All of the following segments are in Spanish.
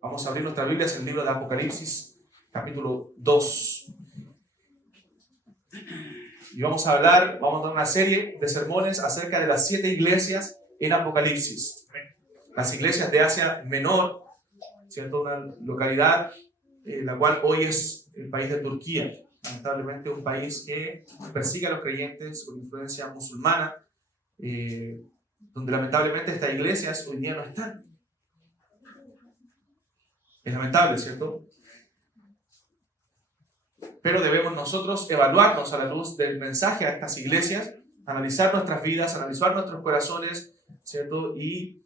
Vamos a abrir nuestra Biblia en el libro de Apocalipsis, capítulo 2. Y vamos a dar una serie de sermones acerca de las 7 iglesias en Apocalipsis. Las iglesias de Asia Menor, ¿cierto? Una localidad la cual hoy es el país de Turquía. Lamentablemente un país que persigue a los creyentes con influencia musulmana, donde lamentablemente estas iglesias hoy día no están. Es lamentable, ¿cierto? Pero debemos nosotros evaluarnos a la luz del mensaje a estas iglesias, analizar nuestras vidas, analizar nuestros corazones, ¿cierto? Y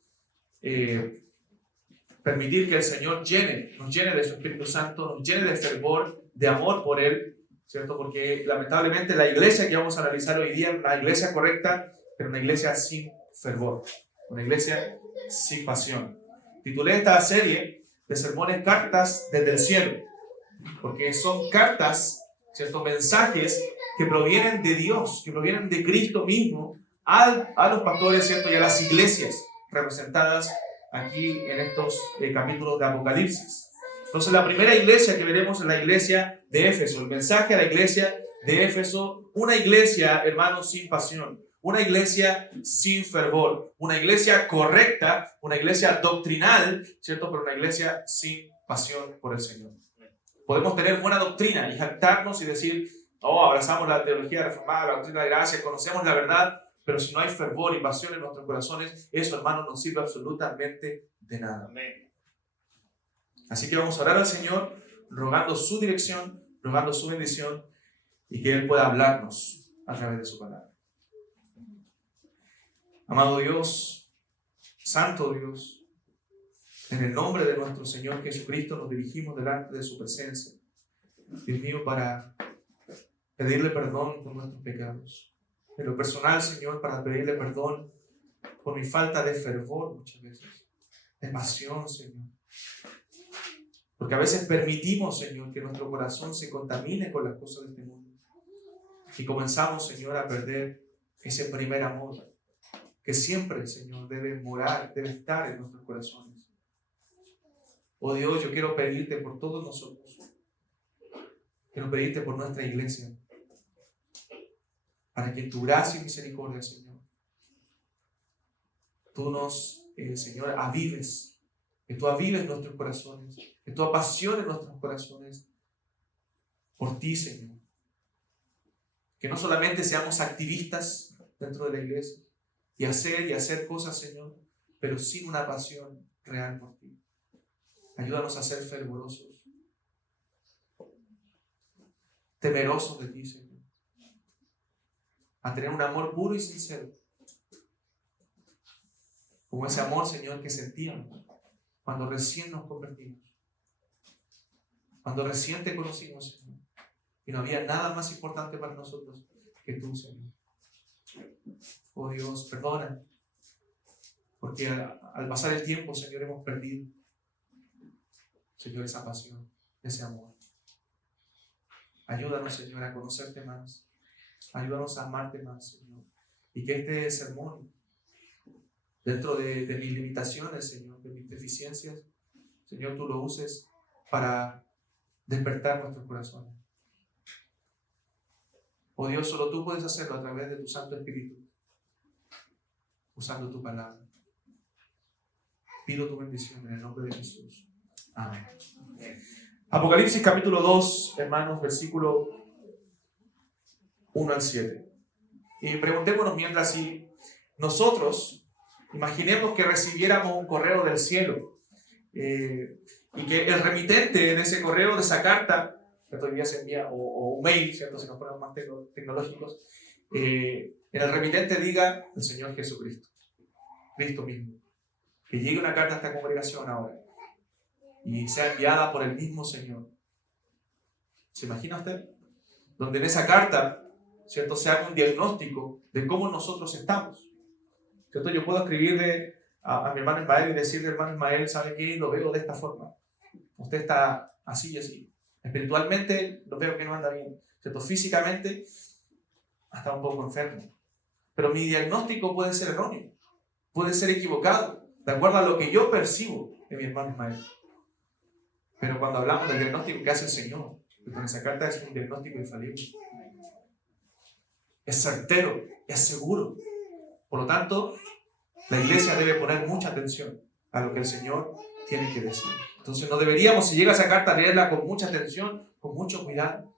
permitir que el Señor nos llene de su Espíritu Santo, nos llene de fervor, de amor por Él, ¿cierto? Porque lamentablemente la iglesia que vamos a analizar hoy día es una iglesia correcta, pero una iglesia sin fervor, una iglesia sin pasión. Titulé esta serie de sermones Cartas desde el cielo, porque son cartas, ¿cierto? Mensajes que provienen de Dios, que provienen de Cristo mismo a los pastores, ¿cierto? Y a las iglesias representadas aquí en estos capítulos de Apocalipsis. Entonces la primera iglesia que veremos es la iglesia de Éfeso. El mensaje a la iglesia de Éfeso, una iglesia, hermanos, sin pasión, una iglesia sin fervor, una iglesia correcta, una iglesia doctrinal, ¿cierto? Pero una iglesia sin pasión por el Señor. Podemos tener buena doctrina y jactarnos y decir, abrazamos la teología reformada, la doctrina de gracia, conocemos la verdad, pero si no hay fervor y pasión en nuestros corazones, eso, hermano, no sirve absolutamente de nada. Amén. Así que vamos a orar al Señor, rogando su dirección, rogando su bendición y que Él pueda hablarnos a través de su palabra. Amado Dios, Santo Dios, en el nombre de nuestro Señor Jesucristo nos dirigimos delante de su presencia, Dios mío, para pedirle perdón por nuestros pecados. En lo personal, Señor, para pedirle perdón por mi falta de fervor muchas veces, de pasión, Señor. Porque a veces permitimos, Señor, que nuestro corazón se contamine con las cosas de este mundo. Y comenzamos, Señor, a perder ese primer amor que siempre, Señor, debe morar, debe estar en nuestros corazones. Oh Dios, yo quiero pedirte por todos nosotros. Quiero pedirte por nuestra iglesia. Para que tu gracia y misericordia, Señor, tú nos, Señor, avives. Que tú avives nuestros corazones. Que tú apasiones nuestros corazones por ti, Señor. Que no solamente seamos activistas dentro de la iglesia y hacer cosas, Señor, pero sin una pasión real por ti. Ayúdanos a ser fervorosos, temerosos de ti, Señor. A tener un amor puro y sincero. Como ese amor, Señor, que sentíamos cuando recién nos convertimos. Cuando recién te conocimos, Señor. Y no había nada más importante para nosotros que tú, Señor. Oh Dios, perdona. Porque al pasar el tiempo, Señor, hemos perdido, Señor, esa pasión, ese amor. Ayúdanos, Señor, a conocerte más. Ayúdanos a amarte más, Señor. Y que este sermón, dentro de mis limitaciones, Señor, de mis deficiencias, Señor, tú lo uses para despertar nuestros corazones. Oh Dios, solo tú puedes hacerlo a través de tu Santo Espíritu, usando tu palabra. Pido tu bendición en el nombre de Jesús. Amén. Apocalipsis capítulo 2, hermanos, versículo 1 al 7. Y preguntémonos mientras si nosotros, imaginemos que recibiéramos un correo del cielo y que el remitente de ese correo, de esa carta, que todavía se envía, o un mail, ¿cierto? Si nos ponemos más tecnológicos, en el remitente diga el Señor Jesucristo, Cristo mismo. Que llegue una carta a esta congregación ahora y sea enviada por el mismo Señor. ¿Se imagina usted? Donde en esa carta, ¿cierto?, se haga un diagnóstico de cómo nosotros estamos. ¿Cierto? Yo puedo escribirle a mi hermano Ismael y decirle, hermano Ismael, ¿sabe qué? Lo veo de esta forma. Usted está así y así. Espiritualmente lo veo que no anda bien. ¿Cierto? Físicamente está un poco enfermo. Pero mi diagnóstico puede ser erróneo. Puede ser equivocado. De acuerdo a lo que yo percibo de mi hermano Ismael. Pero cuando hablamos del diagnóstico que hace el Señor, porque esa carta es un diagnóstico infalible. Es certero, es seguro. Por lo tanto, la iglesia debe poner mucha atención a lo que el Señor tiene que decir. Entonces no deberíamos, si llega esa carta, leerla con mucha atención, con mucho cuidado.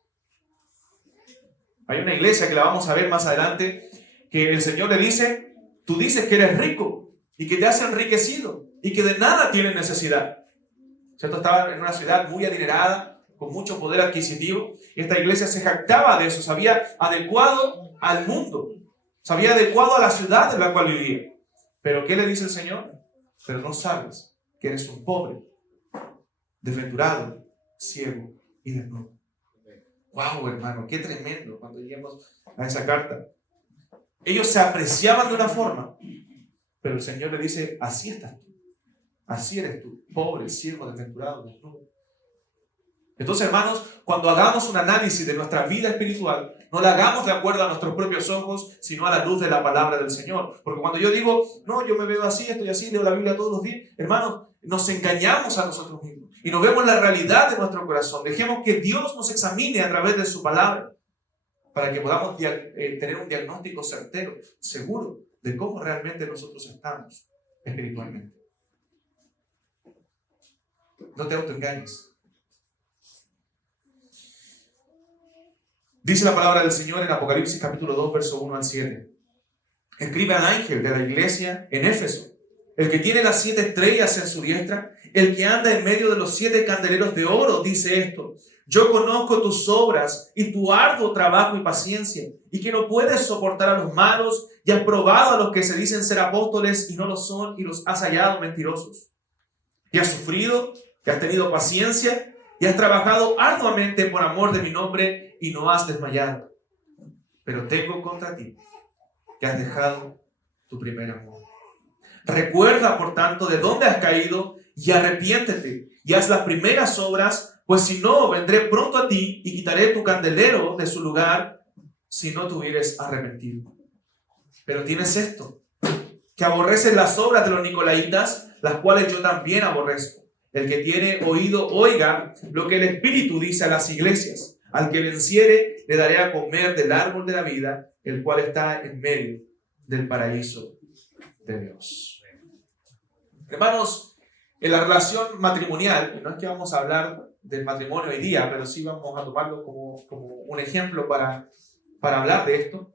Hay una iglesia que la vamos a ver más adelante, que el Señor le dice, tú dices que eres rico y que te has enriquecido y que de nada tienes necesidad. ¿Cierto? Estaba en una ciudad muy adinerada, con mucho poder adquisitivo, y esta iglesia se jactaba de eso, se había adecuado al mundo, se había adecuado a la ciudad en la cual vivía. Pero ¿qué le dice el Señor? Pero no sabes que eres un pobre, desventurado, ciego y desnudo. Wow, hermano, qué tremendo cuando lleguemos a esa carta. Ellos se apreciaban de una forma, pero el Señor le dice, así estás tú, así eres tú, pobre, ciego, desventurado, desnudo. Entonces, hermanos, cuando hagamos un análisis de nuestra vida espiritual, no la hagamos de acuerdo a nuestros propios ojos, sino a la luz de la palabra del Señor. Porque cuando yo digo, no, yo me veo así, estoy así, leo la Biblia todos los días, hermanos, nos engañamos a nosotros mismos y no vemos la realidad de nuestro corazón. Dejemos que Dios nos examine a través de su palabra para que podamos tener un diagnóstico certero, seguro, de cómo realmente nosotros estamos espiritualmente. No te autoengañes. Dice la palabra del Señor en Apocalipsis capítulo 2, verso 1 al 7. Escribe al ángel de la iglesia en Éfeso, el que tiene las 7 estrellas en su diestra, el que anda en medio de los 7 candeleros de oro, dice esto: yo conozco tus obras y tu arduo trabajo y paciencia, y que no puedes soportar a los malos, y has probado a los que se dicen ser apóstoles y no lo son, y los has hallado mentirosos. Y has sufrido, y has tenido paciencia, y has trabajado arduamente por amor de mi nombre, y no has desmayado. Pero tengo contra ti que has dejado tu primer amor. Recuerda, por tanto, de dónde has caído, y arrepiéntete, y haz las primeras obras, pues si no, vendré pronto a ti, y quitaré tu candelero de su lugar, si no te hubieres arrepentido. Pero tienes esto, que aborreces las obras de los nicolaítas, las cuales yo también aborrezco. El que tiene oído, oiga lo que el Espíritu dice a las iglesias. Al que venciere, le daré a comer del árbol de la vida, el cual está en medio del paraíso de Dios. Hermanos, en la relación matrimonial, no es que vamos a hablar del matrimonio hoy día, pero sí vamos a tomarlo como un ejemplo para hablar de esto.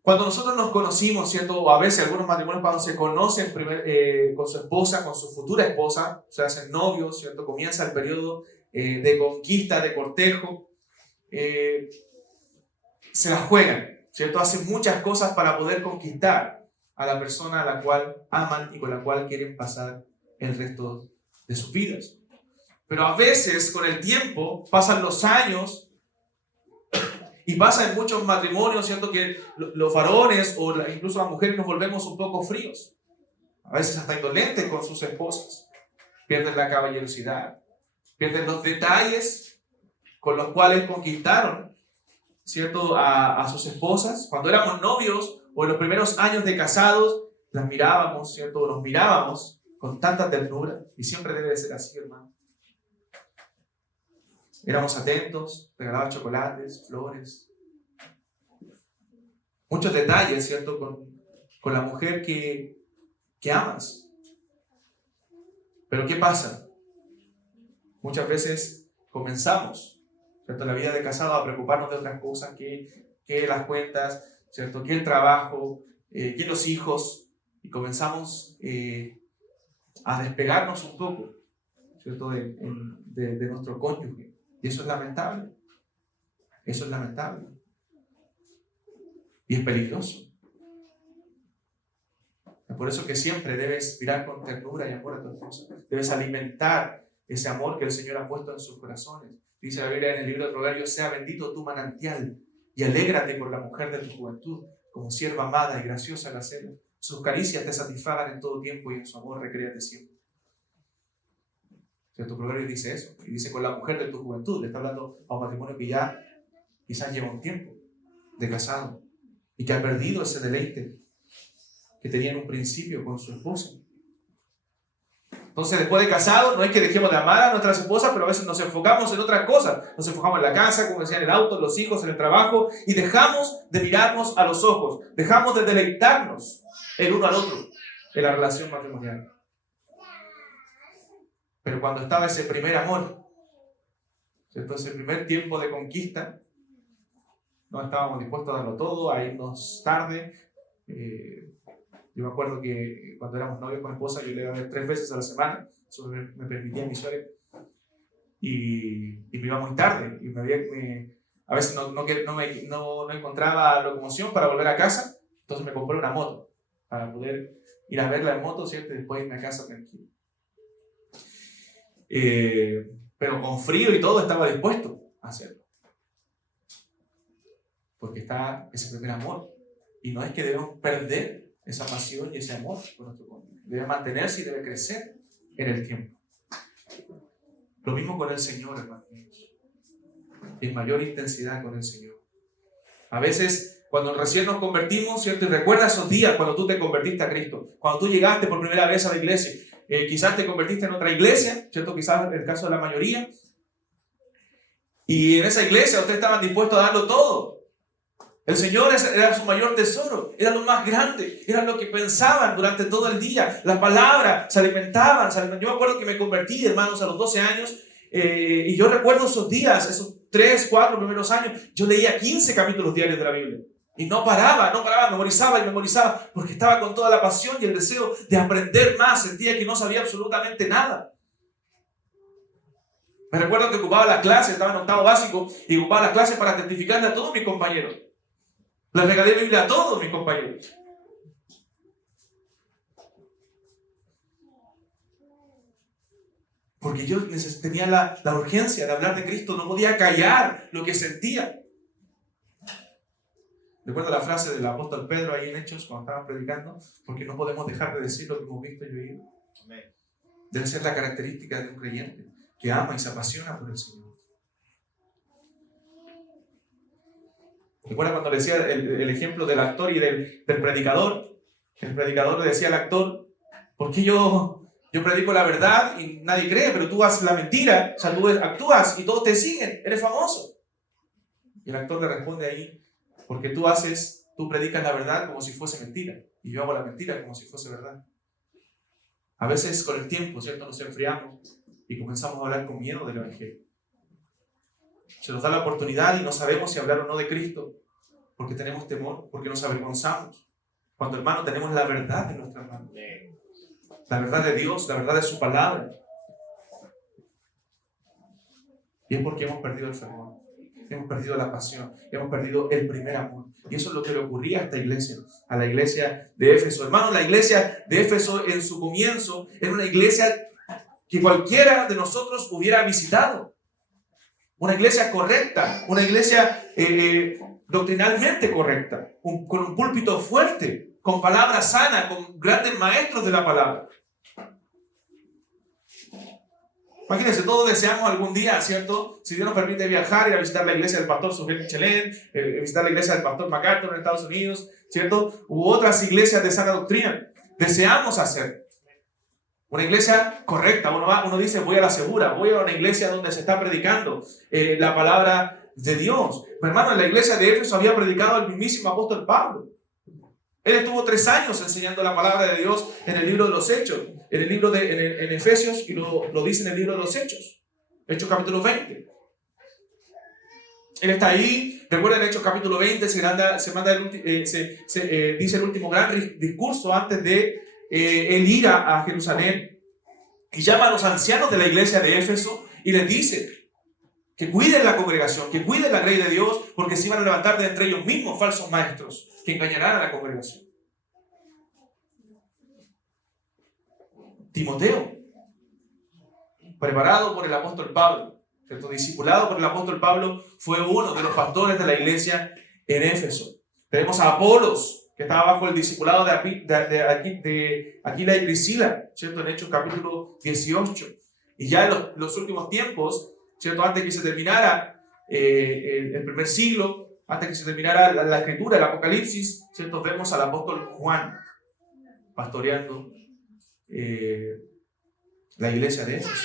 Cuando nosotros nos conocimos, ¿cierto? O a veces algunos matrimonios cuando se conocen con su esposa, con su futura esposa, o sea, hacen novios, ¿cierto? Comienza el periodo de conquista, de cortejo, se la juegan, ¿cierto? Hacen muchas cosas para poder conquistar a la persona a la cual aman y con la cual quieren pasar el resto de sus vidas. Pero a veces, con el tiempo, pasan los años. Y pasa en muchos matrimonios, ¿cierto? Que los varones o incluso las mujeres nos volvemos un poco fríos. A veces hasta indolentes con sus esposas. Pierden la caballerosidad. Pierden los detalles con los cuales conquistaron, ¿cierto? A sus esposas. Cuando éramos novios o en los primeros años de casados, las mirábamos, ¿cierto? Nos mirábamos con tanta ternura. Y siempre debe de ser así, hermano. Éramos atentos, regalaban chocolates, flores. Muchos detalles, ¿cierto? Con la mujer que amas. Pero ¿qué pasa? Muchas veces comenzamos, ¿cierto? La vida de casado a preocuparnos de otras cosas que las cuentas, ¿cierto? Que el trabajo, que los hijos. Y comenzamos a despegarnos un poco, ¿cierto? De nuestro cónyuge. Y eso es lamentable. Eso es lamentable. Y es peligroso. Es por eso que siempre debes mirar con ternura y amor a tu esposa. Debes alimentar ese amor que el Señor ha puesto en sus corazones. Dice la Biblia en el libro de Proverbios: sea bendito tu manantial y alégrate por la mujer de tu juventud, como sierva amada y graciosa la cena. Sus caricias te satisfagan en todo tiempo y en su amor recréate siempre. ¿Cierto? Proverbio dice eso, y dice con la mujer de tu juventud. Le está hablando a un matrimonio que ya quizás lleva un tiempo de casado y que ha perdido ese deleite que tenía en un principio con su esposa. Entonces, después de casados, no es que dejemos de amar a nuestras esposas, pero a veces nos enfocamos en otras cosas. Nos enfocamos en la casa, como decía, en el auto, en los hijos, en el trabajo, y dejamos de mirarnos a los ojos, dejamos de deleitarnos el uno al otro en la relación matrimonial. Pero cuando estaba ese primer amor, ¿cierto? Ese primer tiempo de conquista, no estábamos dispuestos a darlo todo, a irnos tarde. Yo me acuerdo que cuando éramos novios con mi esposa, yo le iba a ver 3 veces a la semana, eso me permitía mi suegra, y me iba muy tarde, y a veces no encontraba locomoción para volver a casa, entonces me compré una moto, para poder ir a verla en moto, ¿cierto? Y después irme a casa tranquilo. Pero con frío y todo estaba dispuesto a hacerlo, porque está ese primer amor, y no es que debemos perder esa pasión y ese amor por nuestro cónyuge. Debe mantenerse y debe crecer en el tiempo. Lo mismo con el Señor, hermanos. En mayor intensidad con el Señor. A veces, cuando recién nos convertimos, ¿cierto? Y recuerda esos días cuando tú te convertiste a Cristo. Cuando tú llegaste por primera vez a la iglesia. Quizás te convertiste en otra iglesia, ¿cierto? Quizás en el caso de la mayoría. Y en esa iglesia ustedes estaban dispuestos a darlo todo. El Señor era su mayor tesoro, era lo más grande, era lo que pensaban durante todo el día. Las palabras se alimentaban. Yo me acuerdo que me convertí, hermanos, a los 12 años, y yo recuerdo esos días, esos 3, 4 primeros años, yo leía 15 capítulos diarios de la Biblia. Y no paraba, memorizaba, porque estaba con toda la pasión y el deseo de aprender más. Sentía que no sabía absolutamente nada. Me recuerdo que ocupaba las clases, estaba en 8º básico, y ocupaba las clases para testificarle a todos mis compañeros. Les regalé Biblia a todos mis compañeros. Porque yo tenía la urgencia de hablar de Cristo, no podía callar lo que sentía. Recuerdo la frase del apóstol Pedro ahí en Hechos cuando estaban predicando, porque no podemos dejar de decir lo que hemos visto y oído. Debe ser la característica de un creyente que ama y se apasiona por el Señor. Recuerda cuando le decía el ejemplo del actor y del predicador. El predicador le decía al actor: ¿por qué yo predico la verdad y nadie cree, pero tú haces la mentira? O sea, tú actúas y todos te siguen, eres famoso. Y el actor le responde ahí: porque tú predicas la verdad como si fuese mentira, y yo hago la mentira como si fuese verdad. A veces con el tiempo, ¿cierto?, nos enfriamos y comenzamos a hablar con miedo del Evangelio. Se nos da la oportunidad y no sabemos si hablar o no de Cristo, porque tenemos temor, porque nos avergonzamos. Cuando, hermano, tenemos la verdad en nuestras manos. La verdad de Dios, la verdad de su palabra. Y es porque hemos perdido el fervor, hemos perdido la pasión, hemos perdido el primer amor. Y eso es lo que le ocurría a esta iglesia, a la iglesia de Éfeso. Hermano, la iglesia de Éfeso en su comienzo era una iglesia que cualquiera de nosotros hubiera visitado. Una iglesia correcta, una iglesia doctrinalmente correcta, con un púlpito fuerte, con palabra sana, con grandes maestros de la palabra. Imagínense, todos deseamos algún día, ¿cierto? Si Dios nos permite viajar, ir a visitar la iglesia del pastor Sujel Michelén, visitar la iglesia del pastor MacArthur en Estados Unidos, ¿cierto? U otras iglesias de sana doctrina. Deseamos hacer una iglesia correcta. Uno dice: voy a la segura, voy a una iglesia donde se está predicando la palabra de Dios. Pero, hermano, en la iglesia de Éfeso había predicado el mismísimo apóstol Pablo. Él estuvo 3 años enseñando la palabra de Dios en el libro de los Hechos, en Efesios, y lo dice en el libro de los Hechos, Hechos capítulo 20. Él está ahí. Recuerden, en Hechos capítulo 20 dice el último gran discurso antes de él ir a Jerusalén, y llama a los ancianos de la iglesia de Éfeso y les dice que cuiden la congregación, que cuiden la grey de Dios, porque se iban a levantar de entre ellos mismos falsos maestros que engañarán a la congregación. Timoteo, preparado por el apóstol Pablo, ¿cierto?, discipulado por el apóstol Pablo, fue uno de los pastores de la iglesia en Éfeso. Tenemos a Apolos, que estaba bajo el discipulado de Aquila y Priscila, ¿cierto?, en Hechos capítulo 18. Y ya en los últimos tiempos, ¿cierto?, antes que se terminara el primer siglo, antes que se terminara la escritura, el Apocalipsis, ¿cierto?, vemos al apóstol Juan pastoreando la iglesia de Éfeso.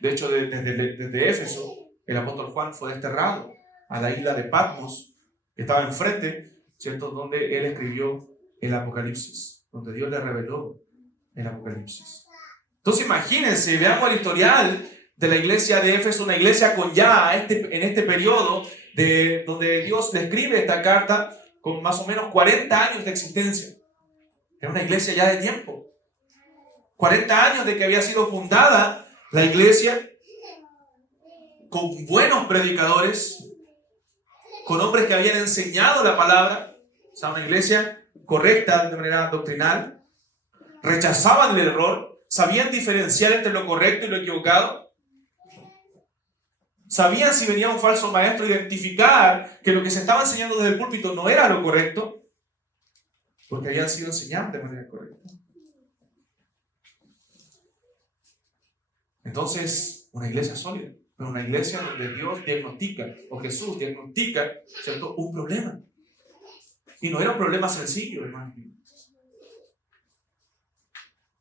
De hecho, desde Éfeso, el apóstol Juan fue desterrado a la isla de Patmos, que estaba enfrente, ¿cierto?, donde él escribió el Apocalipsis, donde Dios le reveló el Apocalipsis. Entonces imagínense, veamos el historial de la iglesia de Éfeso, una iglesia con ya en este periodo donde Dios le escribe esta carta con más o menos 40 años de existencia. Era una iglesia ya de tiempo. 40 años de que había sido fundada la iglesia, con buenos predicadores, con hombres que habían enseñado la palabra. O sea, una iglesia correcta de manera doctrinal. Rechazaban el error, sabían diferenciar entre lo correcto y lo equivocado. Sabían si venía un falso maestro, identificar que lo que se estaba enseñando desde el púlpito no era lo correcto, porque habían sido enseñados de manera correcta. Entonces, una iglesia sólida, pero una iglesia donde Dios diagnostica, o Jesús diagnostica, ¿cierto?, un problema. Y no era un problema sencillo, hermano.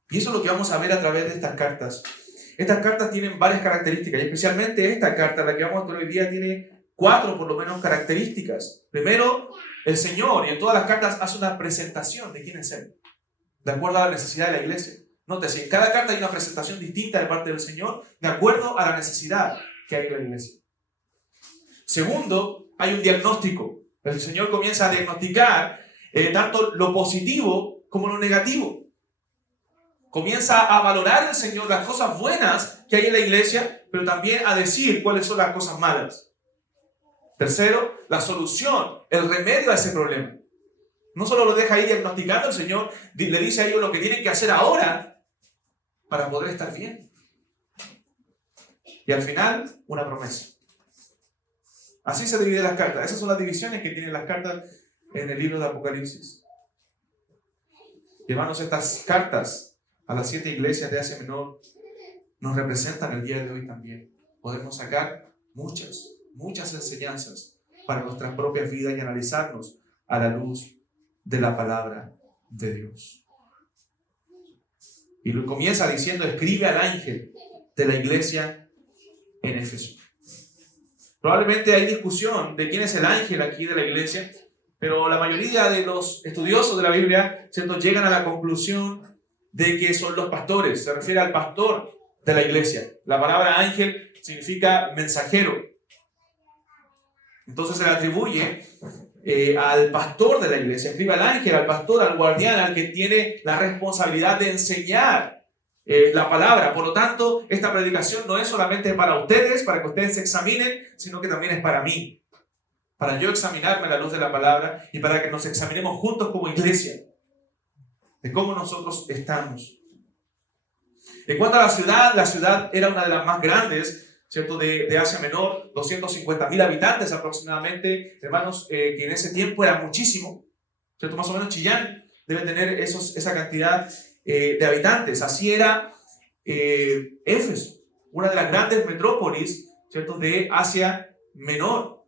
Y eso es lo que vamos a ver a través de estas cartas. Estas cartas tienen varias características, y especialmente esta carta, la que vamos a ver hoy día, tiene 4 por lo menos características. Primero, el Señor, y en todas las cartas hace una presentación de quién es Él, de acuerdo a la necesidad de la iglesia. Nótese, en cada carta hay una presentación distinta de parte del Señor, de acuerdo a la necesidad que hay en la iglesia. Segundo, hay un diagnóstico. El Señor comienza a diagnosticar tanto lo positivo como lo negativo. Comienza a valorar el Señor las cosas buenas que hay en la iglesia, pero también a decir cuáles son las cosas malas. Tercero, la solución, el remedio a ese problema. No solo lo deja ahí diagnosticando, el Señor le dice a ellos lo que tienen que hacer ahora para poder estar bien. Y al final, una promesa. Así se dividen las cartas. Esas son las divisiones que tienen las cartas en el libro de Apocalipsis. Y hermanos, estas cartas a las 7 iglesias de Asia Menor nos representan el día de hoy también. Podemos sacar muchas enseñanzas para nuestras propias vidas y analizarnos a la luz de la palabra de Dios. Y lo comienza diciendo: escribe al ángel de la iglesia en Éfeso. Probablemente hay discusión de quién es el ángel aquí de la iglesia, pero la mayoría de los estudiosos de la Biblia, ¿cierto?, llegan a la conclusión de que son los pastores. Se refiere al pastor de la iglesia. La palabra ángel significa mensajero. Entonces se le atribuye al pastor de la iglesia. Escribe al ángel, al pastor, al guardián, al que tiene la responsabilidad de enseñar la palabra. Por lo tanto, esta predicación no es solamente para ustedes, para que ustedes se examinen, sino que también es para mí. Para yo examinarme a la luz de la palabra y para que nos examinemos juntos como iglesia de cómo nosotros estamos. En cuanto a la ciudad era una de las más grandes, ¿cierto?, de Asia Menor, 250,000 habitantes aproximadamente, hermanos, que en ese tiempo era muchísimo, ¿cierto? Más o menos Chillán debe tener esa cantidad de habitantes. Así era Éfeso, una de las grandes metrópolis, ¿cierto?, de Asia Menor,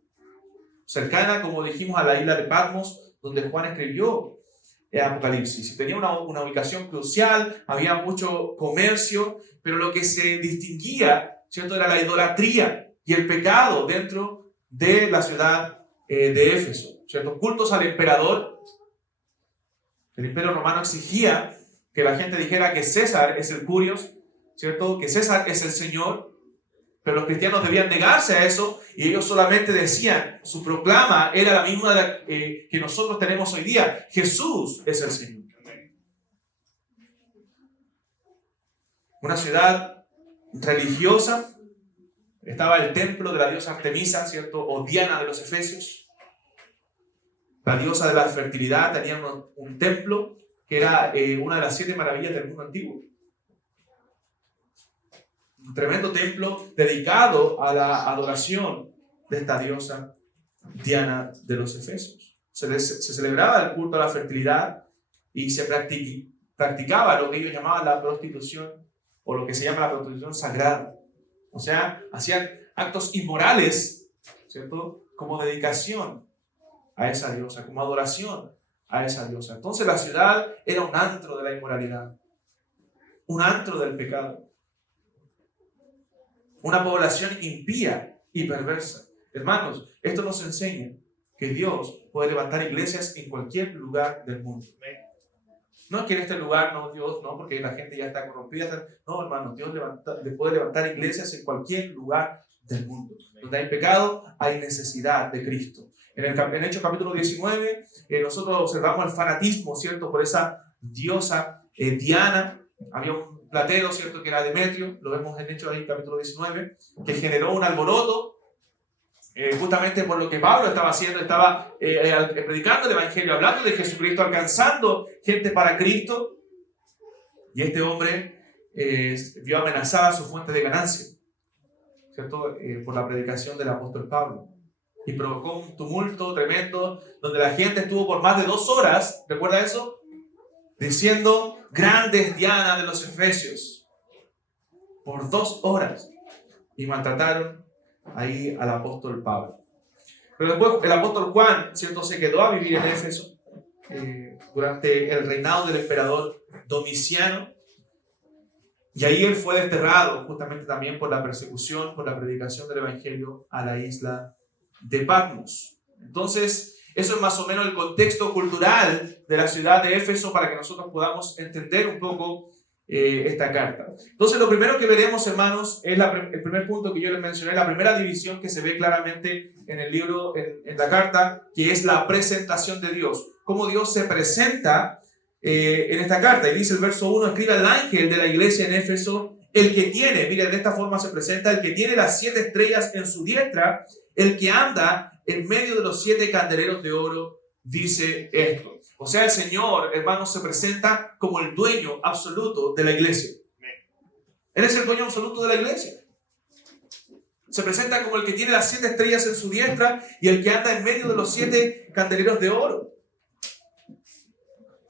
cercana, como dijimos, a la isla de Patmos, donde Juan escribió Apocalipsis. Tenía una ubicación crucial, había mucho comercio, pero lo que se distinguía, ¿cierto?, era la idolatría y el pecado dentro de la ciudad de Éfeso, ¿cierto? Cultos al emperador. El imperio romano exigía que la gente dijera que César es el Curios, ¿cierto?, que César es el Señor, pero los cristianos debían negarse a eso y ellos solamente decían, su proclama era la misma que nosotros tenemos hoy día: Jesús es el Señor. Una ciudad religiosa, estaba el templo de la diosa Artemisa, ¿cierto?, o Diana de los Efesios. La diosa de la fertilidad tenía un templo que era una de las 7 maravillas del mundo antiguo. Un tremendo templo dedicado a la adoración de esta diosa Diana de los Efesios. Se celebraba el culto a la fertilidad y se practicaba lo que ellos llamaban la prostitución, o lo que se llama la prostitución sagrada. O sea, hacían actos inmorales, ¿cierto?, como dedicación a esa diosa, como adoración a esa diosa. Entonces la ciudad era un antro de la inmoralidad, un antro del pecado. una población impía y perversa. Hermanos, esto nos enseña que Dios puede levantar iglesias en cualquier lugar del mundo. No es que en este lugar, no, Dios, no, porque la gente ya está corrompida. No, hermanos, Dios puede levantar iglesias en cualquier lugar del mundo. Donde hay pecado, hay necesidad de Cristo. En Hechos capítulo 19, nosotros observamos el fanatismo, ¿cierto? Por esa diosa Diana. Había un platero, ¿cierto? Que era Demetrio, lo vemos en Hechos ahí, capítulo 19, que generó un alboroto. Justamente por lo que Pablo estaba haciendo, estaba predicando el Evangelio, hablando de Jesucristo, alcanzando gente para Cristo. Y este hombre vio amenazada su fuente de ganancia, ¿cierto? Por la predicación del apóstol Pablo. Y provocó un tumulto tremendo, donde la gente estuvo por más de 2 horas, ¿recuerda eso? Diciendo, grande es Diana de los Efesios. Por 2 horas. Y maltrataron ahí al apóstol Pablo. Pero después el apóstol Juan, ¿cierto?, se quedó a vivir en Éfeso durante el reinado del emperador Domiciano, y ahí él fue desterrado justamente también por la persecución, por la predicación del evangelio a la isla de Patmos. Entonces, eso es más o menos el contexto cultural de la ciudad de Éfeso para que nosotros podamos entender un poco esta carta. Entonces, lo primero que veremos, hermanos, es el primer punto que yo les mencioné, la primera división que se ve claramente en el libro, en la carta, que es la presentación de Dios. Cómo Dios se presenta en esta carta. Y dice el verso 1, escribe al ángel de la iglesia en Éfeso, el que tiene, miren, de esta forma se presenta, el que tiene las 7 estrellas en su diestra, el que anda en medio de los 7 candeleros de oro, dice esto. O sea, el Señor, hermanos, se presenta como el dueño absoluto de la iglesia. Él es el dueño absoluto de la iglesia. Se presenta como el que tiene las 7 estrellas en su diestra y el que anda en medio de los 7 candeleros de oro.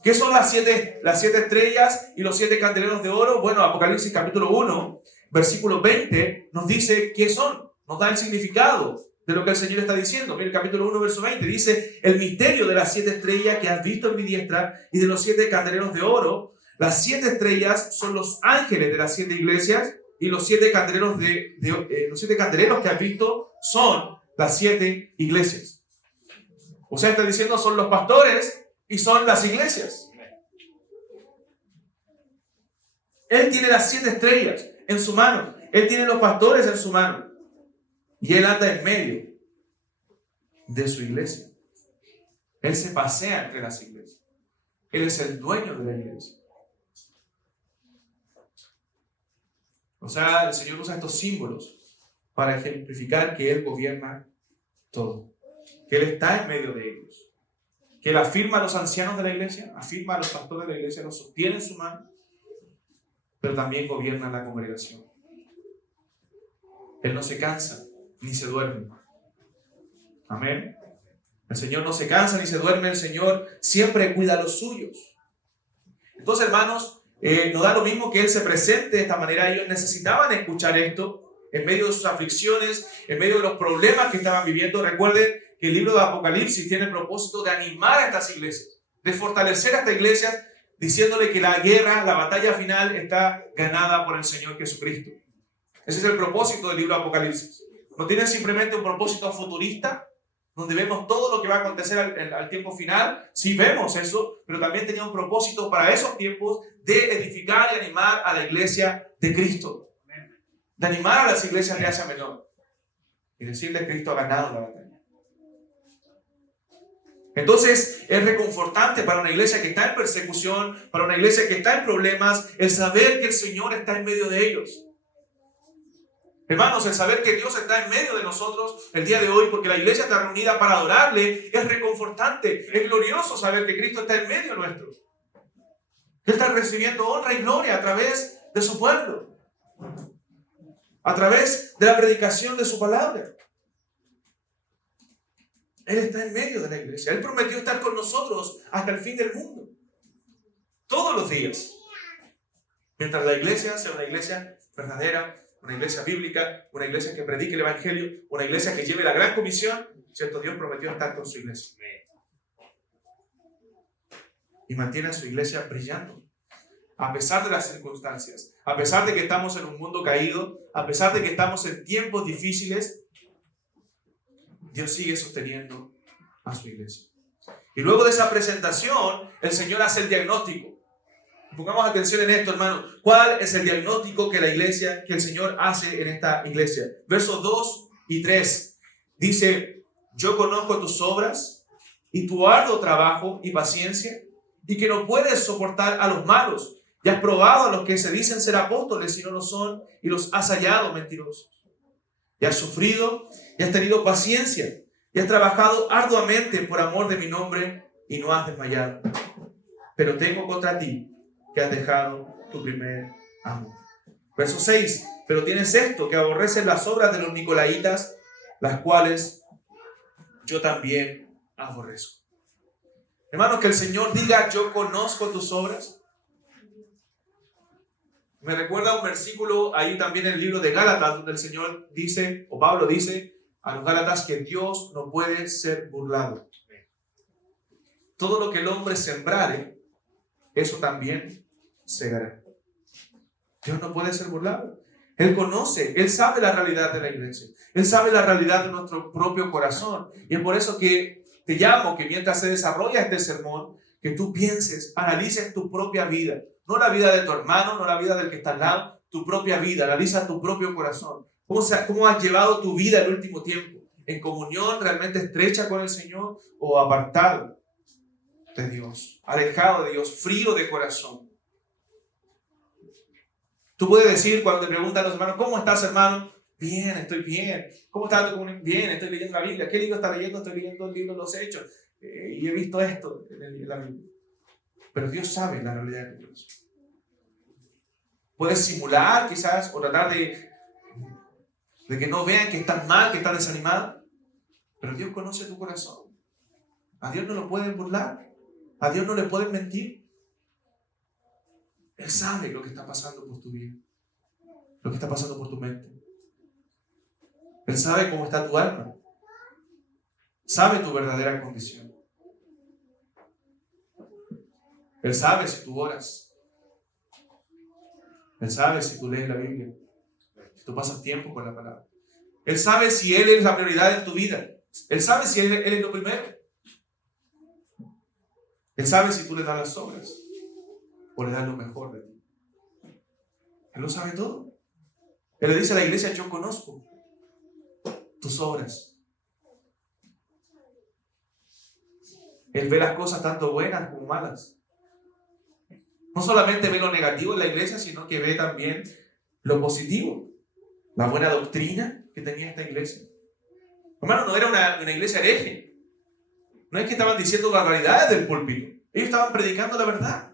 ¿Qué son las siete estrellas y los 7 candeleros de oro? Bueno, Apocalipsis capítulo 1, versículo 20, nos dice qué son. Nos da el significado de lo que el Señor está diciendo. Mira el capítulo 1, verso 20. Dice, el misterio de las 7 estrellas que has visto en mi diestra y de los 7 candeleros de oro. Las 7 estrellas son los ángeles de las 7 iglesias y los 7 candeleros los 7 candeleros que has visto son las 7 iglesias. O sea, está diciendo son los pastores y son las iglesias. Él tiene las 7 estrellas en su mano. Él tiene los pastores en su mano. Y Él anda en medio de su iglesia. Él se pasea entre las iglesias. Él es el dueño de la iglesia. O sea, el Señor usa estos símbolos para ejemplificar que Él gobierna todo. Que Él está en medio de ellos. Que Él afirma a los ancianos de la iglesia, afirma a los pastores de la iglesia, los sostiene en su mano, pero también gobierna la congregación. Él no se cansa ni se duerme. Amén. El Señor no se cansa ni se duerme, el Señor siempre cuida a los suyos. Entonces, hermanos, nos da lo mismo que Él se presente de esta manera. Ellos necesitaban escuchar esto en medio de sus aflicciones, en medio de los problemas que estaban viviendo. Recuerden que el libro de Apocalipsis tiene el propósito de animar a estas iglesias, de fortalecer a estas iglesias, diciéndole que la guerra, la batalla final está ganada por el Señor Jesucristo. Ese es el propósito del libro de Apocalipsis. No tiene simplemente un propósito futurista, donde vemos todo lo que va a acontecer al tiempo final. Sí vemos eso, pero también tenía un propósito para esos tiempos de edificar y animar a la iglesia de Cristo. De animar a las iglesias de Asia Menor. Y decirle que Cristo ha ganado la batalla. Entonces es reconfortante para una iglesia que está en persecución, para una iglesia que está en problemas, el saber que el Señor está en medio de ellos. Hermanos, el saber que Dios está en medio de nosotros el día de hoy, porque la iglesia está reunida para adorarle, es reconfortante, es glorioso saber que Cristo está en medio nuestro. Él está recibiendo honra y gloria a través de su pueblo, a través de la predicación de su palabra. Él está en medio de la iglesia. Él prometió estar con nosotros hasta el fin del mundo, todos los días. Mientras la iglesia sea una iglesia verdadera, una iglesia bíblica, una iglesia que predique el evangelio, una iglesia que lleve la gran comisión, ¿cierto? Dios prometió estar con su iglesia. Y mantiene a su iglesia brillando. a pesar de las circunstancias, a pesar de que estamos en un mundo caído, a pesar de que estamos en tiempos difíciles, Dios sigue sosteniendo a su iglesia. Y luego de esa presentación, el Señor hace el diagnóstico. Pongamos atención en esto, hermano. ¿Cuál es el diagnóstico que el Señor hace en esta iglesia? Versos 2 y 3. Dice, yo conozco tus obras y tu arduo trabajo y paciencia, y que no puedes soportar a los malos. Y has probado a los que se dicen ser apóstoles y no lo son, y los has hallado mentirosos. Y has sufrido y has tenido paciencia y has trabajado arduamente por amor de mi nombre y no has desmayado. Pero tengo contra ti que has dejado tu primer amor. Verso 6. Pero tienes esto, que aborreces las obras de los nicolaitas, las cuales yo también aborrezco. Hermanos, que el Señor diga, yo conozco tus obras. Me recuerda un versículo ahí también en el libro de Gálatas, donde el Señor dice, o Pablo dice a los Gálatas, que Dios no puede ser burlado. Todo lo que el hombre sembrare, eso también segará. Dios no puede ser burlado. Él conoce, Él sabe la realidad de la iglesia. Él sabe la realidad de nuestro propio corazón. Y es por eso que te llamo, que mientras se desarrolla este sermón, que tú pienses, analices tu propia vida. No la vida de tu hermano, no la vida del que está al lado, tu propia vida. Analiza tu propio corazón. ¿Cómo has llevado tu vida el último tiempo? ¿En comunión realmente estrecha con el Señor o apartado de Dios? Alejado de Dios, frío de corazón. Tú puedes decir cuando te preguntan a los hermanos, ¿cómo estás, hermano? Bien, estoy bien. ¿Cómo estás? Bien, estoy leyendo la Biblia. ¿Qué libro estás leyendo? Estoy leyendo el libro de los Hechos. Y he visto esto en la Biblia. Pero Dios sabe la realidad de tu corazón. Puedes simular quizás o tratar de que no vean que estás mal, que estás desanimado. Pero Dios conoce tu corazón. A Dios no lo pueden burlar. A Dios no le pueden mentir. Él sabe lo que está pasando por tu vida. Lo que está pasando por tu mente. Él sabe cómo está tu alma. Sabe tu verdadera condición. Él sabe si tú oras. Él sabe si tú lees la Biblia. Si tú pasas tiempo con la palabra. Él sabe si Él es la prioridad en tu vida. Él sabe si Él es lo primero. Él sabe si tú le das las obras o le das lo mejor de ti. Él lo sabe todo. Él le dice a la iglesia, yo conozco tus obras. Él ve las cosas tanto buenas como malas. No solamente ve lo negativo en la iglesia, sino que ve también lo positivo. La buena doctrina que tenía esta iglesia. Hermano, no era una iglesia hereje. No es que estaban diciendo barbaridades del púlpito. Ellos estaban predicando la verdad.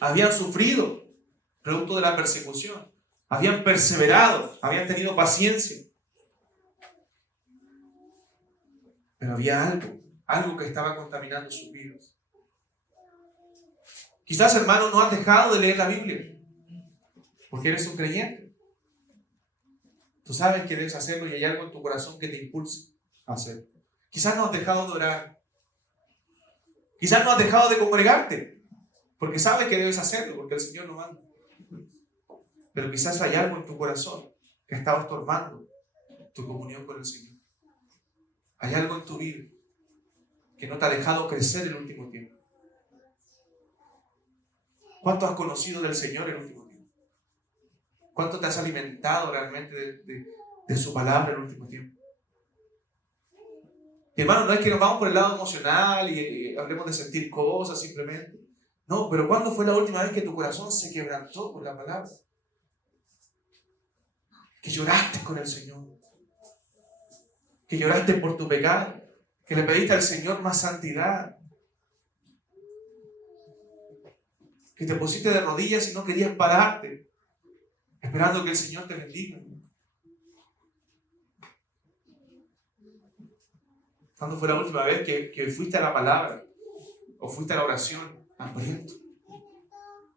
Habían sufrido producto de la persecución. Habían perseverado. Habían tenido paciencia. Pero había algo que estaba contaminando sus vidas. Quizás, hermano, no has dejado de leer la Biblia porque eres un creyente. Tú sabes que debes hacerlo y hay algo en tu corazón que te impulsa a hacerlo. Quizás no has dejado de orar. Quizás no has dejado de congregarte porque sabes que debes hacerlo, porque el Señor lo manda. Pero quizás hay algo en tu corazón que está estorbando tu comunión con el Señor. Hay algo en tu vida que no te ha dejado crecer el último tiempo. ¿Cuánto has conocido del Señor el último tiempo? ¿Cuánto te has alimentado realmente de su palabra el último tiempo? Y hermano, no es que nos vamos por el lado emocional y hablemos de sentir cosas simplemente. No, pero ¿cuándo fue la última vez que tu corazón se quebrantó por la palabra? Que lloraste con el Señor. Que lloraste por tu pecado. Que le pediste al Señor más santidad. Que te pusiste de rodillas y no querías pararte, esperando que el Señor te bendiga. ¿Cuándo fue la última vez que fuiste a la palabra o fuiste a la oración hambriento,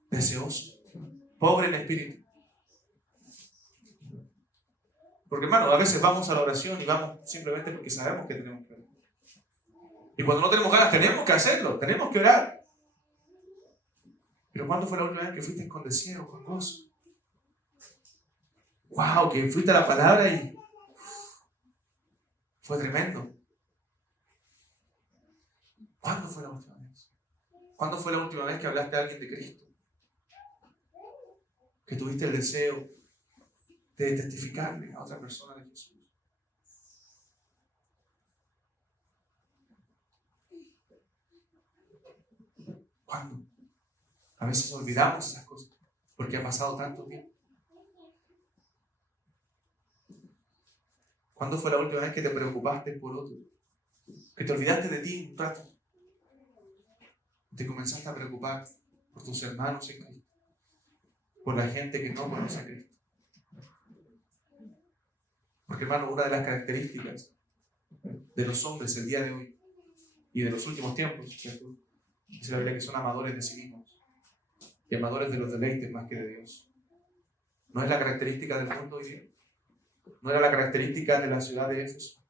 deseoso, pobre en espíritu? Porque hermano, a veces vamos a la oración y vamos simplemente porque sabemos que tenemos que orar. Y cuando no tenemos ganas, tenemos que hacerlo, tenemos que orar. Pero ¿cuándo fue la última vez que fuiste con deseo, con gozo? ¡Wow! Que fuiste a la palabra y fue tremendo. ¿Cuándo fue la última vez? ¿Cuándo fue la última vez que hablaste a alguien de Cristo? Que tuviste el deseo de testificarle a otra persona de Jesús. ¿Cuándo? A veces olvidamos esas cosas porque ha pasado tanto tiempo. ¿Cuándo fue la última vez que te preocupaste por otro? Que te olvidaste de ti un rato. Te comenzaste a preocupar por tus hermanos en Cristo, por la gente que no conoce a Cristo. Porque, hermano, una de las características de los hombres el día de hoy y de los últimos tiempos, ¿cierto? Dice la Biblia que son amadores de sí mismos y amadores de los deleites más que de Dios. ¿No es la característica del mundo hoy día? ¿No era la característica de la ciudad de Éfeso?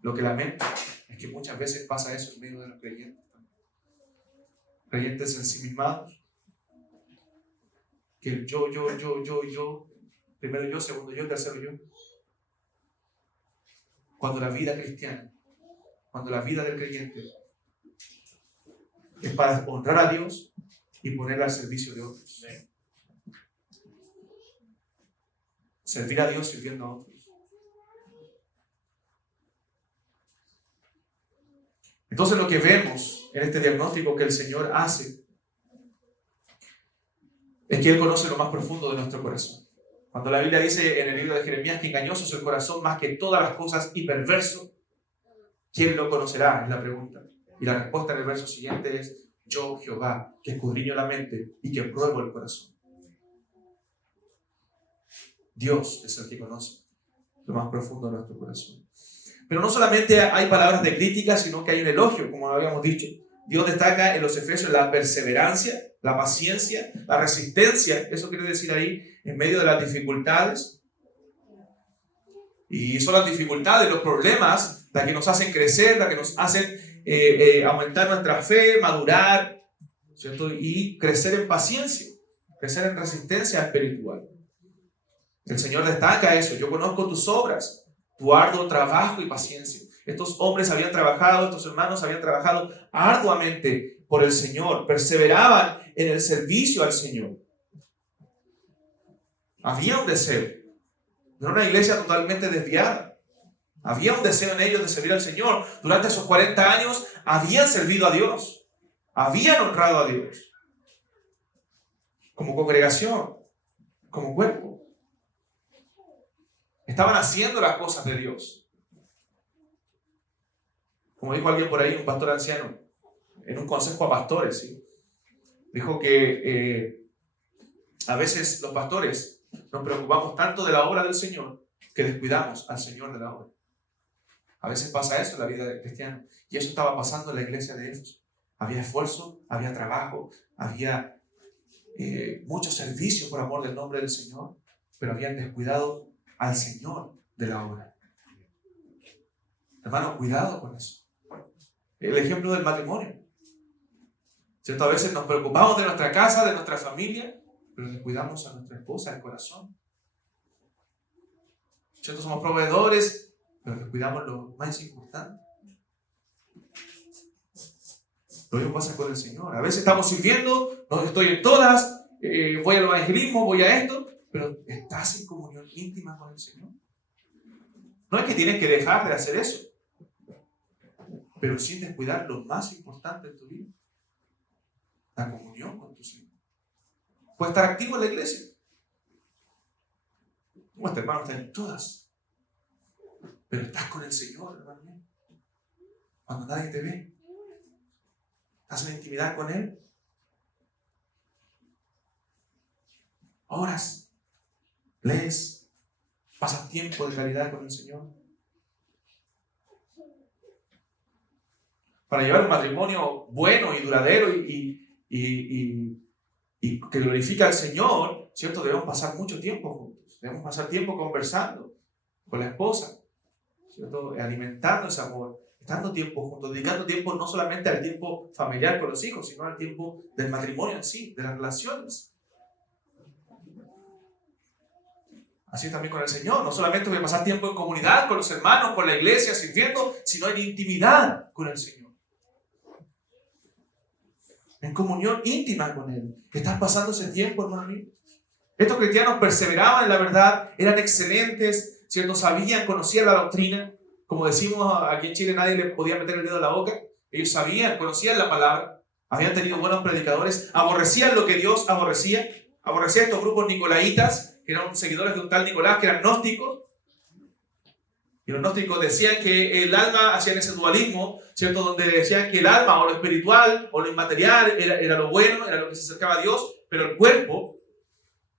Lo que lamento es que muchas veces pasa eso en medio de los creyentes. Creyentes ensimismados. Que el yo, primero yo, segundo yo, tercero yo. Cuando la vida cristiana, cuando la vida del creyente es para honrar a Dios y ponerla al servicio de otros. Servir a Dios sirviendo a otros. Entonces lo que vemos en este diagnóstico que el Señor hace es que Él conoce lo más profundo de nuestro corazón. Cuando la Biblia dice en el libro de Jeremías que engañoso es el corazón más que todas las cosas y perverso, ¿quién lo conocerá? Es la pregunta. Y la respuesta en el verso siguiente es: yo, Jehová, que escudriño la mente y que pruebo el corazón. Dios es el que conoce lo más profundo de nuestro corazón. Pero no solamente hay palabras de crítica, sino que hay un elogio, como habíamos dicho. Dios destaca en los Efesios la perseverancia, la paciencia, la resistencia. Eso quiere decir ahí, en medio de las dificultades. Y son las dificultades, los problemas, las que nos hacen crecer, las que nos hacen aumentar nuestra fe, madurar, ¿cierto? Y crecer en paciencia, crecer en resistencia espiritual. El Señor destaca eso. Yo conozco tus obras, tu arduo trabajo y paciencia. Estos hombres habían trabajado, estos hermanos habían trabajado arduamente por el Señor, perseveraban en el servicio al Señor. Había un deseo. No era una iglesia totalmente desviada. Había un deseo en ellos de servir al Señor. Durante esos 40 años habían servido a Dios. Habían honrado a Dios. Como congregación, como cuerpo. Estaban haciendo las cosas de Dios. Como dijo alguien por ahí, un pastor anciano, en un consejo a pastores, ¿sí? Dijo que a veces los pastores nos preocupamos tanto de la obra del Señor que descuidamos al Señor de la obra. A veces pasa eso en la vida del cristiano. Y eso estaba pasando en la iglesia de Éfeso. Había esfuerzo, había trabajo, había mucho servicio por amor del nombre del Señor, pero habían descuidado al Señor de la obra. Hermano, cuidado con eso. El ejemplo del matrimonio. ¿Cierto? A veces nos preocupamos de nuestra casa, de nuestra familia, pero descuidamos a nuestra esposa, el corazón. ¿Cierto? Somos proveedores, pero descuidamos lo más importante. Lo mismo pasa con el Señor. A veces estamos sirviendo, no estoy en todas, voy al evangelismo, voy a esto, pero estás en comunión íntima con el Señor. No es que tienes que dejar de hacer eso, pero sin descuidar lo más importante en tu vida: la comunión con tu Señor. Puedes estar activo en la iglesia. Este hermano está en todas, pero estás con el Señor, hermano. Cuando nadie te ve, estás en intimidad con Él. Oras, lees, pasas tiempo de calidad con el Señor. Para llevar un matrimonio bueno y duradero y que glorifica al Señor, ¿cierto? Debemos pasar mucho tiempo juntos. Debemos pasar tiempo conversando con la esposa, ¿cierto? Alimentando ese amor, estando tiempo juntos, dedicando tiempo no solamente al tiempo familiar con los hijos, sino al tiempo del matrimonio en sí, de las relaciones. Así también con el Señor. No solamente voy a pasar tiempo en comunidad, con los hermanos, con la iglesia, sirviendo, sino en intimidad con el Señor. En comunión íntima con Él. ¿Estás pasando ese tiempo, hermano mío? Estos cristianos perseveraban en la verdad, eran excelentes, ¿cierto? Sabían, conocían la doctrina. Como decimos aquí en Chile, nadie le podía meter el dedo en la boca. Ellos sabían, conocían la palabra, habían tenido buenos predicadores, aborrecían lo que Dios aborrecía. Aborrecían estos grupos nicolaitas, que eran seguidores de un tal Nicolás, que eran gnósticos. Y los gnósticos decían que el alma, hacían ese dualismo, ¿cierto? Donde decían que el alma o lo espiritual o lo inmaterial era lo bueno, era lo que se acercaba a Dios, pero el cuerpo,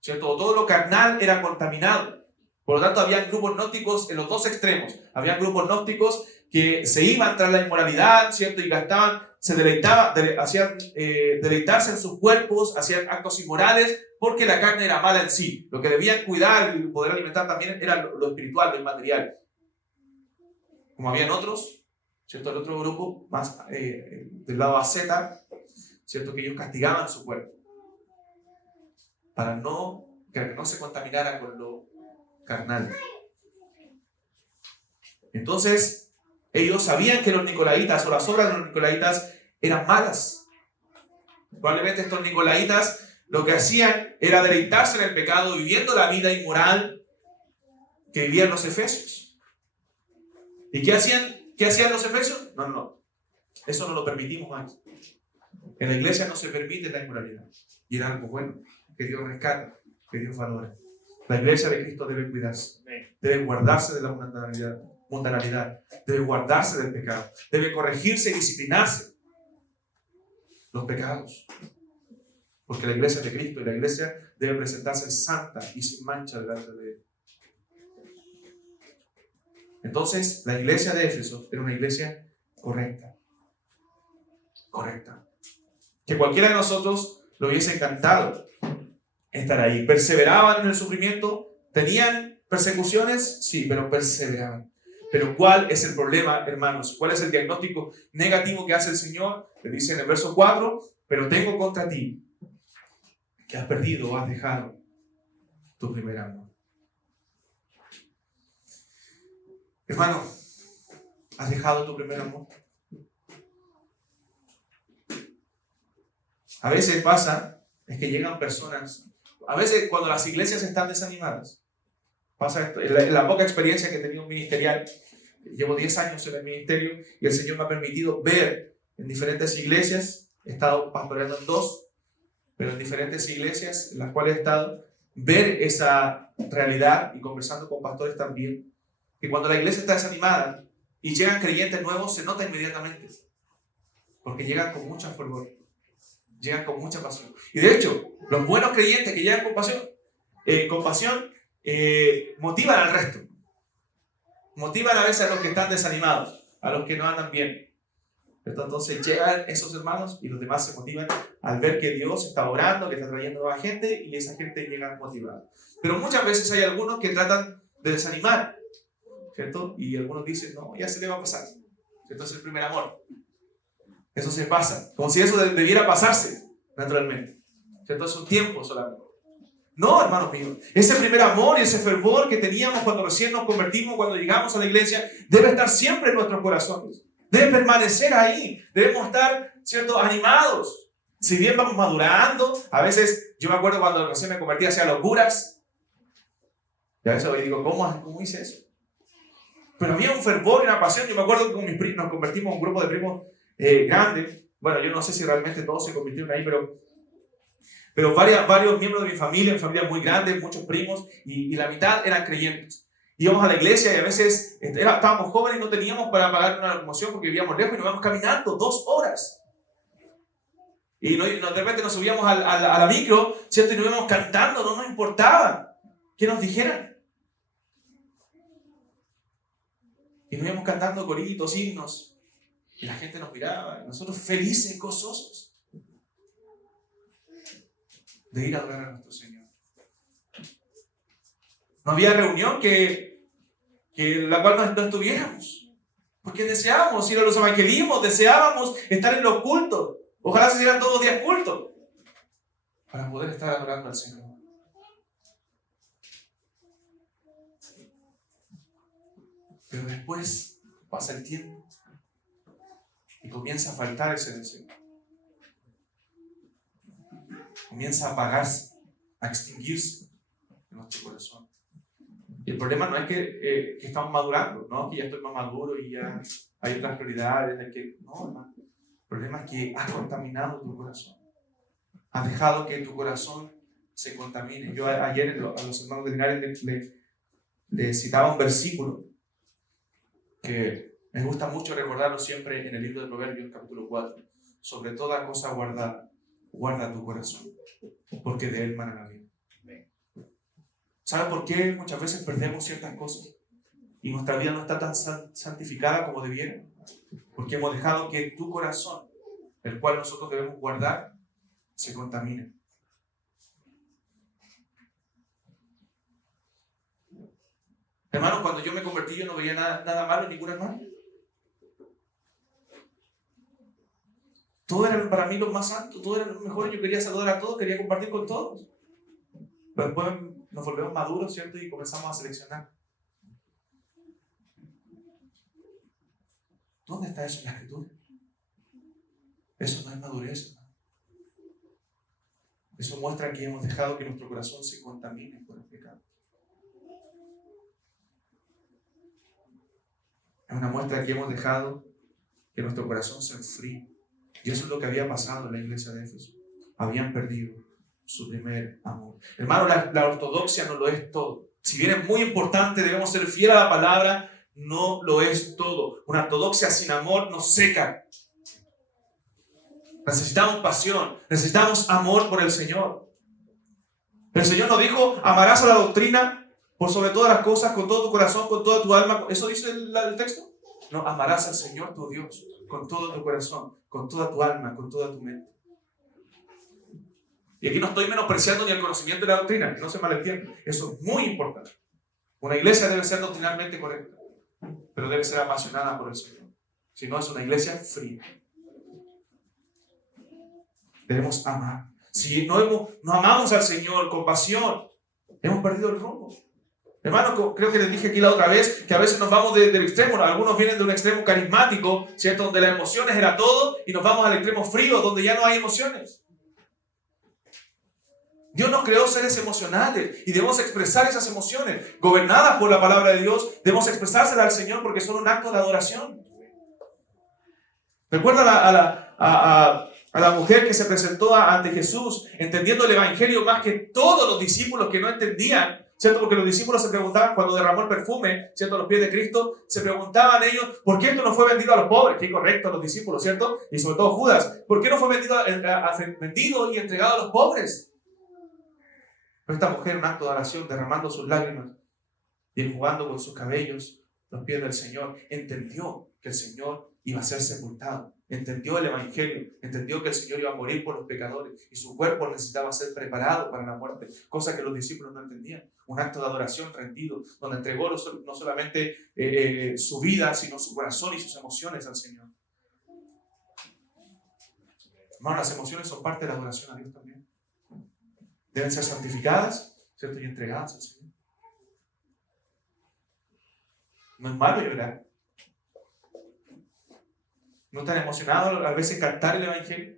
¿cierto? Todo lo carnal era contaminado. Por lo tanto, había grupos gnósticos en los dos extremos. Había grupos gnósticos que se iban tras la inmoralidad, ¿cierto? Y gastaban, se deleitaban, hacían deleitarse en sus cuerpos, hacían actos inmorales, porque la carne era mala en sí. Lo que debían cuidar y poder alimentar también era lo espiritual, lo inmaterial. Como habían otros, ¿cierto? El otro grupo, más del lado asceta, ¿cierto? Que ellos castigaban su cuerpo para que no se contaminara con lo carnal. Entonces, ellos sabían que los nicolaitas o las obras de los nicolaitas eran malas. Probablemente estos nicolaitas lo que hacían era deleitarse en el pecado, viviendo la vida inmoral que vivían los efesios. ¿Y qué hacían? ¿Qué hacían los efesios? No. Eso no lo permitimos más. En la iglesia no se permite la inmoralidad. Y era algo bueno, que Dios rescata, que Dios valora. La iglesia de Cristo debe cuidarse, debe guardarse de la mundanalidad, debe guardarse del pecado, debe corregirse y disciplinarse los pecados. Porque la iglesia de Cristo y la iglesia debe presentarse santa y sin mancha delante de Él. Entonces, la iglesia de Éfeso era una iglesia correcta. Correcta. Que cualquiera de nosotros lo hubiese encantado estar ahí. Perseveraban en el sufrimiento. ¿Tenían persecuciones? Sí, pero perseveraban. Pero ¿cuál es el problema, hermanos? ¿Cuál es el diagnóstico negativo que hace el Señor? Le dice en el verso 4, pero tengo contra ti que has perdido o has dejado tu primer amor. Hermano, ¿has dejado tu primer amor? A veces pasa, es que llegan personas, a veces cuando las iglesias están desanimadas, pasa esto, en la poca experiencia que he tenido ministerial, llevo 10 años en el ministerio y el Señor me ha permitido ver en diferentes iglesias, he estado pastoreando en 2, pero en diferentes iglesias en las cuales he estado, ver esa realidad y conversando con pastores también, que cuando la iglesia está desanimada y llegan creyentes nuevos, se nota inmediatamente, porque llegan con mucha fervor, llegan con mucha pasión. Y de hecho, los buenos creyentes que llegan con pasión, motivan al resto, motivan a veces a los que están desanimados, a los que no andan bien. Entonces llegan esos hermanos y los demás se motivan al ver que Dios está obrando, que está trayendo nueva gente y esa gente llega motivada. Pero muchas veces hay algunos que tratan de desanimar, ¿cierto? Y algunos dicen, no, ya se le va a pasar. ¿Cierto? Es el primer amor. Eso se pasa. Como si eso debiera pasarse naturalmente. ¿Cierto? Es un tiempo solamente. No, hermanos míos. Ese primer amor y ese fervor que teníamos cuando recién nos convertimos, cuando llegamos a la iglesia, debe estar siempre en nuestros corazones. Debe permanecer ahí. Debemos estar, ¿cierto?, animados. Si bien vamos madurando, a veces, yo me acuerdo cuando recién me convertí hacía locuras. Y a veces hoy digo, ¿cómo hice eso? Pero había un fervor y una pasión. Yo me acuerdo que con mis primos nos convertimos en un grupo de primos grandes. Bueno, yo no sé si realmente todos se convirtieron ahí, pero varios miembros de mi familia muy grandes, muchos primos, y la mitad eran creyentes. Íbamos a la iglesia y a veces estábamos jóvenes y no teníamos para pagar una locomoción porque vivíamos lejos y nos íbamos caminando 2 horas. Y de repente nos subíamos a la micro, ¿cierto? Y nos íbamos cantando, no nos importaba que nos dijeran. Y nos íbamos cantando coritos, himnos. Y la gente nos miraba, y nosotros felices, gozosos de ir a adorar a nuestro Señor. No había reunión que la cual no estuviéramos, Porque deseábamos ir a los evangelismos, deseábamos estar en los cultos. Ojalá se dieran todos los días cultos para poder estar adorando al Señor. Pero después pasa el tiempo y comienza a faltar ese deseo. Comienza a apagarse, a extinguirse en nuestro corazón. Y el problema no es que estamos madurando, ¿no? Que ya estoy más maduro y ya hay otras prioridades. No, hermano. El problema es que has contaminado tu corazón. Has dejado que tu corazón se contamine. Yo ayer a los hermanos de Linares les citaba un versículo que me gusta mucho recordarlo siempre en el libro de Proverbios, capítulo 4. Sobre toda cosa guardada, guarda tu corazón, porque de él mana la vida. ¿Sabe por qué muchas veces perdemos ciertas cosas y nuestra vida no está tan santificada como debiera? Porque hemos dejado que tu corazón, el cual nosotros debemos guardar, se contamine. Hermanos, cuando yo me convertí, yo no veía nada malo en ningún hermano. Todo era para mí lo más santo, todo era lo mejor. Yo quería saludar a todos, quería compartir con todos. Pero después nos volvemos maduros, ¿cierto? Y comenzamos a seleccionar. ¿Dónde está eso en la Escritura? Eso no es madurez. Eso muestra que hemos dejado que nuestro corazón se contamine por el pecado. Es una muestra que hemos dejado que nuestro corazón se enfríe. Y eso es lo que había pasado en la iglesia de Éfeso. Habían perdido su primer amor. Hermano, la ortodoxia no lo es todo. Si bien es muy importante, debemos ser fieles a la palabra, no lo es todo. Una ortodoxia sin amor nos seca. Necesitamos pasión, necesitamos amor por el Señor. El Señor nos dijo, amarás a la doctrina por sobre todas las cosas, con todo tu corazón, con toda tu alma. ¿Eso dice el texto? No, amarás al Señor tu Dios con todo tu corazón, con toda tu alma, con toda tu mente. Y aquí no estoy menospreciando ni el conocimiento de la doctrina, que no se malentienda. Eso es muy importante. Una iglesia debe ser doctrinalmente correcta, pero debe ser apasionada por el Señor. Si no, es una iglesia fría. Debemos amar. Si no amamos al Señor con pasión, hemos perdido el rumbo. Hermano, creo que les dije aquí la otra vez que a veces nos vamos del extremo. Algunos vienen de un extremo carismático, ¿cierto? Donde las emociones era todo, y nos vamos al extremo frío, donde ya no hay emociones. Dios nos creó seres emocionales y debemos expresar esas emociones. Gobernadas por la palabra de Dios, debemos expresárselas al Señor porque son un acto de adoración. Recuerda a la mujer que se presentó ante Jesús, entendiendo el Evangelio más que todos los discípulos que no entendían, ¿cierto? Porque los discípulos se preguntaban cuando derramó el perfume, ¿cierto? A los pies de Cristo, se preguntaban ellos, ¿por qué esto no fue vendido a los pobres? Qué correcto, los discípulos, ¿cierto? Y sobre todo Judas, ¿por qué no fue vendido y entregado a los pobres? Pero esta mujer, un acto de oración, derramando sus lágrimas y enjugando con sus cabellos los pies del Señor, entendió que el Señor iba a ser sepultado, entendió el Evangelio, entendió que el Señor iba a morir por los pecadores y su cuerpo necesitaba ser preparado para la muerte, cosa que los discípulos no entendían. Un acto de adoración rendido, donde entregó no solamente su vida, sino su corazón y sus emociones al Señor. Hermano, las emociones son parte de la adoración a Dios también. Deben ser santificadas, ¿cierto? Y entregadas al Señor. No es malo llorar. ¿No están emocionados a veces cantar el Evangelio?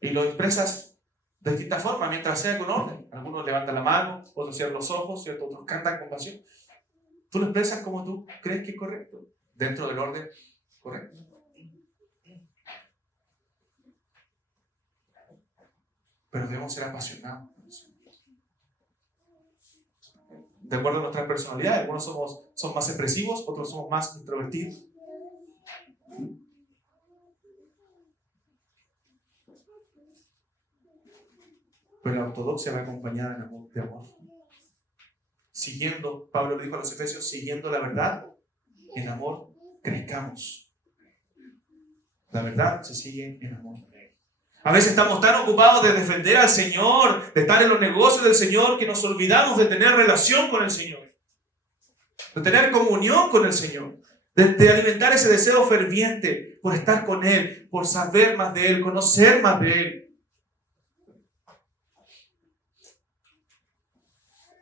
Y lo expresas de distintas formas, mientras sea con orden. Algunos levantan la mano, otros cierran los ojos, ¿cierto? Otros cantan con pasión. Tú lo expresas como tú crees que es correcto, dentro del orden correcto. Pero debemos ser apasionados. De acuerdo a nuestra personalidad, algunos son más expresivos, otros somos más introvertidos. Pero la ortodoxia va acompañada de amor. Siguiendo, Pablo le dijo a los Efesios, siguiendo la verdad, en amor crezcamos. La verdad se sigue en amor. A veces estamos tan ocupados de defender al Señor, de estar en los negocios del Señor, que nos olvidamos de tener relación con el Señor, de tener comunión con el Señor, de alimentar ese deseo ferviente por estar con Él, por saber más de Él, conocer más de Él.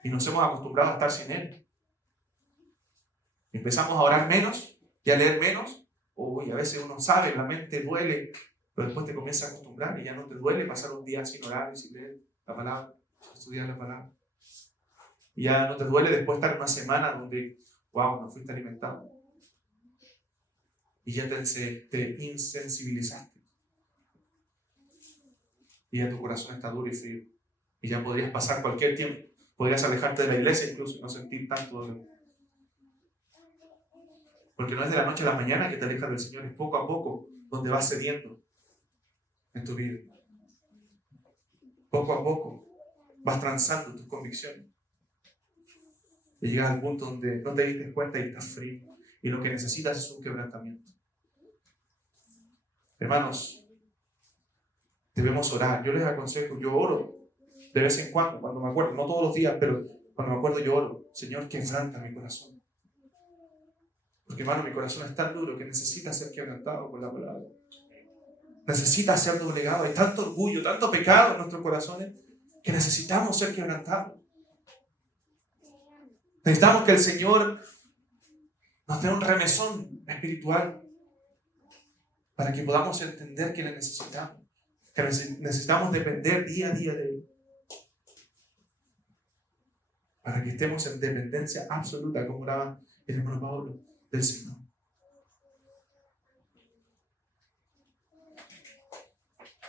Y nos hemos acostumbrado a estar sin Él. Empezamos a orar menos y a leer menos. Uy, a veces uno sabe, la mente duele, pero después te comienza a acostumbrar y ya no te duele pasar un día sin orar y sin leer la palabra, estudiar la palabra. Y ya no te duele después estar una semana donde, wow, no fuiste alimentado. Y ya te insensibilizaste. Y ya tu corazón está duro y frío. Y ya podrías pasar cualquier tiempo. Podrías alejarte de la iglesia incluso y no sentir tanto dolor. Porque no es de la noche a la mañana que te alejas del Señor, es poco a poco donde vas cediendo en tu vida. Poco a poco vas transando tus convicciones. Y llegas al punto donde no te diste cuenta y estás frío. Y lo que necesitas es un quebrantamiento. Hermanos, debemos orar. Yo les aconsejo, yo oro de vez en cuando me acuerdo, no todos los días, pero cuando me acuerdo yo oro. Señor, quebranta mi corazón. Porque hermano, mi corazón es tan duro que necesita ser quebrantado por la palabra. Necesita ser doblegado. Hay tanto orgullo, tanto pecado en nuestros corazones que necesitamos ser quebrantados. Necesitamos que el Señor nos dé un remesón espiritual para que podamos entender que le necesitamos, que necesitamos depender día a día de Él, para que estemos en dependencia absoluta, como hablaba el hermano Pablo, del Señor.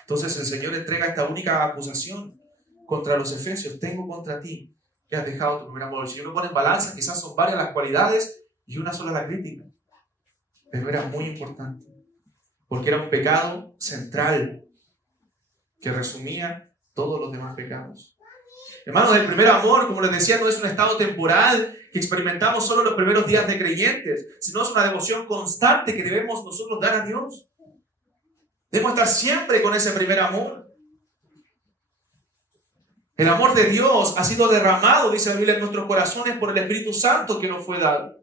Entonces el Señor entrega esta única acusación contra los efesios: tengo contra ti que has dejado tu primer amor. El Señor lo pone en balanza, quizás son varias las cualidades y una sola la crítica, pero era muy importante, porque era un pecado central que resumía todos los demás pecados. Hermanos, el primer amor, como les decía, no es un estado temporal que experimentamos solo los primeros días de creyentes, sino es una devoción constante que debemos nosotros dar a Dios. Debemos estar siempre con ese primer amor. El amor de Dios ha sido derramado, dice la Biblia, en nuestros corazones por el Espíritu Santo que nos fue dado.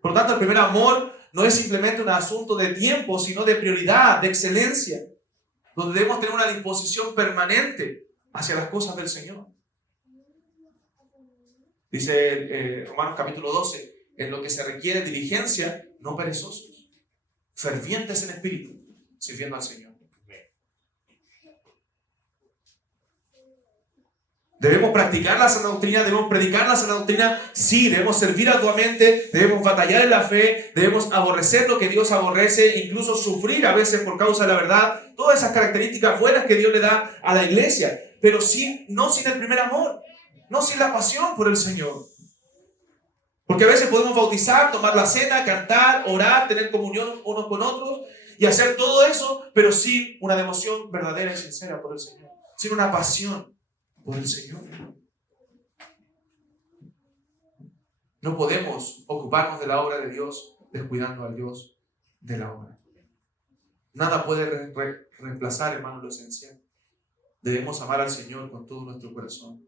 Por lo tanto, el primer amor no es simplemente un asunto de tiempo, sino de prioridad, de excelencia, donde debemos tener una disposición permanente hacia las cosas del Señor. Dice Romanos capítulo 12, en lo que se requiere diligencia, no perezosos, fervientes en espíritu, sirviendo al Señor. Debemos practicar la sana doctrina, debemos predicar la sana doctrina, sí, debemos servir arduamente, debemos batallar en la fe, debemos aborrecer lo que Dios aborrece, incluso sufrir a veces por causa de la verdad, todas esas características buenas que Dios le da a la iglesia, pero sí, no sin el primer amor, no sin la pasión por el Señor. Porque a veces podemos bautizar, tomar la cena, cantar, orar, tener comunión unos con otros y hacer todo eso, pero sin una devoción verdadera y sincera por el Señor, sin una pasión por el Señor. No podemos ocuparnos de la obra de Dios descuidando al Dios de la obra. Nada puede reemplazar, hermano, lo esencial. Debemos amar al Señor con todo nuestro corazón,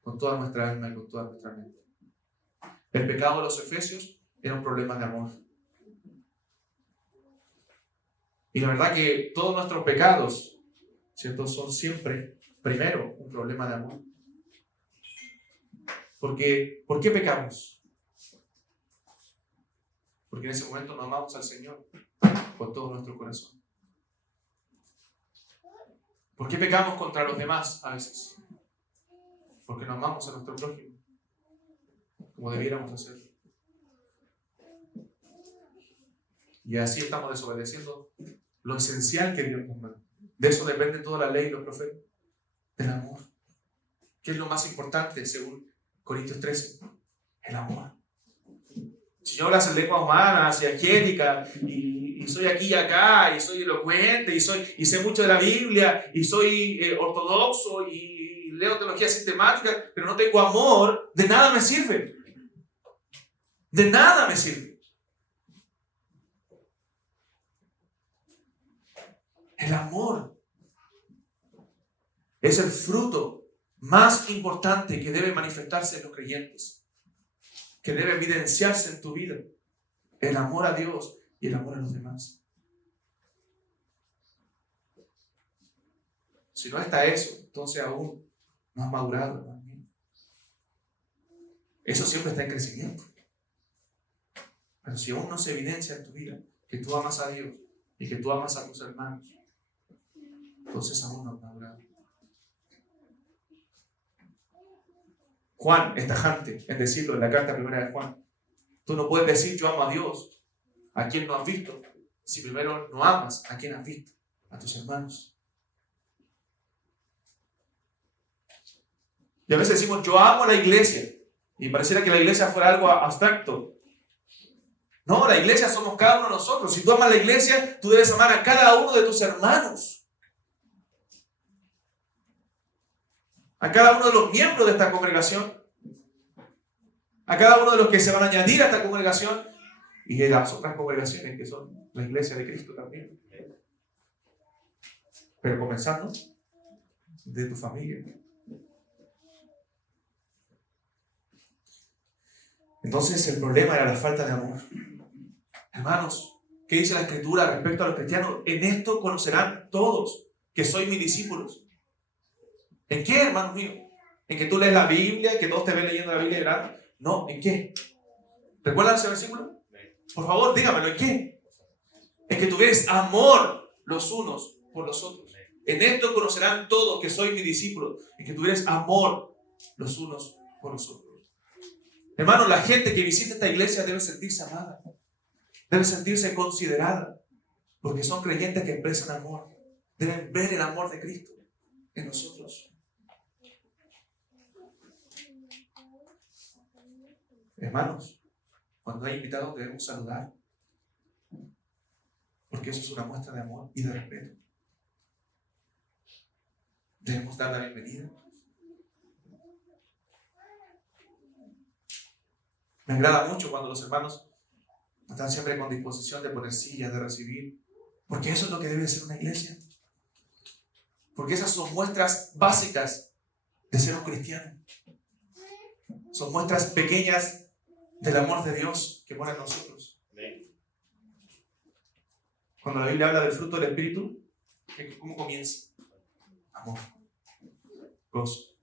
con toda nuestra alma y con toda nuestra mente. El pecado de los efesios era un problema de amor. Y la verdad que todos nuestros pecados, ¿cierto?, son siempre, primero, un problema de amor. Porque, ¿por qué pecamos? Porque en ese momento no amamos al Señor con todo nuestro corazón. ¿Por qué pecamos contra los demás a veces? Porque no amamos a nuestro prójimo como debiéramos hacerlo. Y así estamos desobedeciendo lo esencial que Dios nos manda. De eso depende toda la ley y los profetas. Del amor. ¿Qué es lo más importante según Corintios 13? El amor. Si yo hablas en lenguas humanas y angélicas y soy aquí y acá y soy elocuente y sé mucho de la Biblia y soy ortodoxo y leo teología sistemática, pero no tengo amor, de nada me sirve. De nada me sirve. El amor es el fruto más importante que debe manifestarse en los creyentes, que debe evidenciarse en tu vida. El amor a Dios y el amor a los demás. Si no está eso, entonces aún no has madurado, hermano mío. Eso siempre está en crecimiento. Pero si aún no se evidencia en tu vida que tú amas a Dios y que tú amas a tus hermanos, entonces aún no has madurado. Juan es tajante en decirlo en la carta primera de Juan. Tú no puedes decir yo amo a Dios, a quien no has visto, si primero no amas a quien has visto, a tus hermanos. Y a veces decimos yo amo a la iglesia y pareciera que la iglesia fuera algo abstracto. No, la iglesia somos cada uno de nosotros. Si tú amas la iglesia, tú debes amar a cada uno de tus hermanos, a cada uno de los miembros de esta congregación, a cada uno de los que se van a añadir a esta congregación y de las otras congregaciones que son la iglesia de Cristo también. Pero comenzando de tu familia. Entonces el problema era la falta de amor. Hermanos, ¿qué dice la Escritura respecto a los cristianos? En esto conocerán todos que sois mis discípulos. ¿En qué, hermanos míos? ¿En que tú lees la Biblia, que todos te ven leyendo la Biblia y orando? No, ¿en qué? ¿Recuerdan ese versículo? Por favor, dígamelo, ¿en qué? En que tuvieres amor los unos por los otros. En esto conocerán todos que sois mis discípulos, en que tuvieres amor los unos por los otros. Hermanos, la gente que visita esta iglesia debe sentirse amada, debe sentirse considerada, porque son creyentes que expresan amor. Deben ver el amor de Cristo en nosotros. Hermanos, cuando hay invitados debemos saludar, porque eso es una muestra de amor y de respeto. Debemos dar la bienvenida. Me agrada mucho cuando los hermanos están siempre con disposición de poner sillas, de recibir, porque eso es lo que debe ser una iglesia. Porque esas son muestras básicas de ser un cristiano. Son muestras pequeñas del amor de Dios que mora en nosotros. Cuando la Biblia habla del fruto del Espíritu, ¿cómo comienza? Amor, gozo,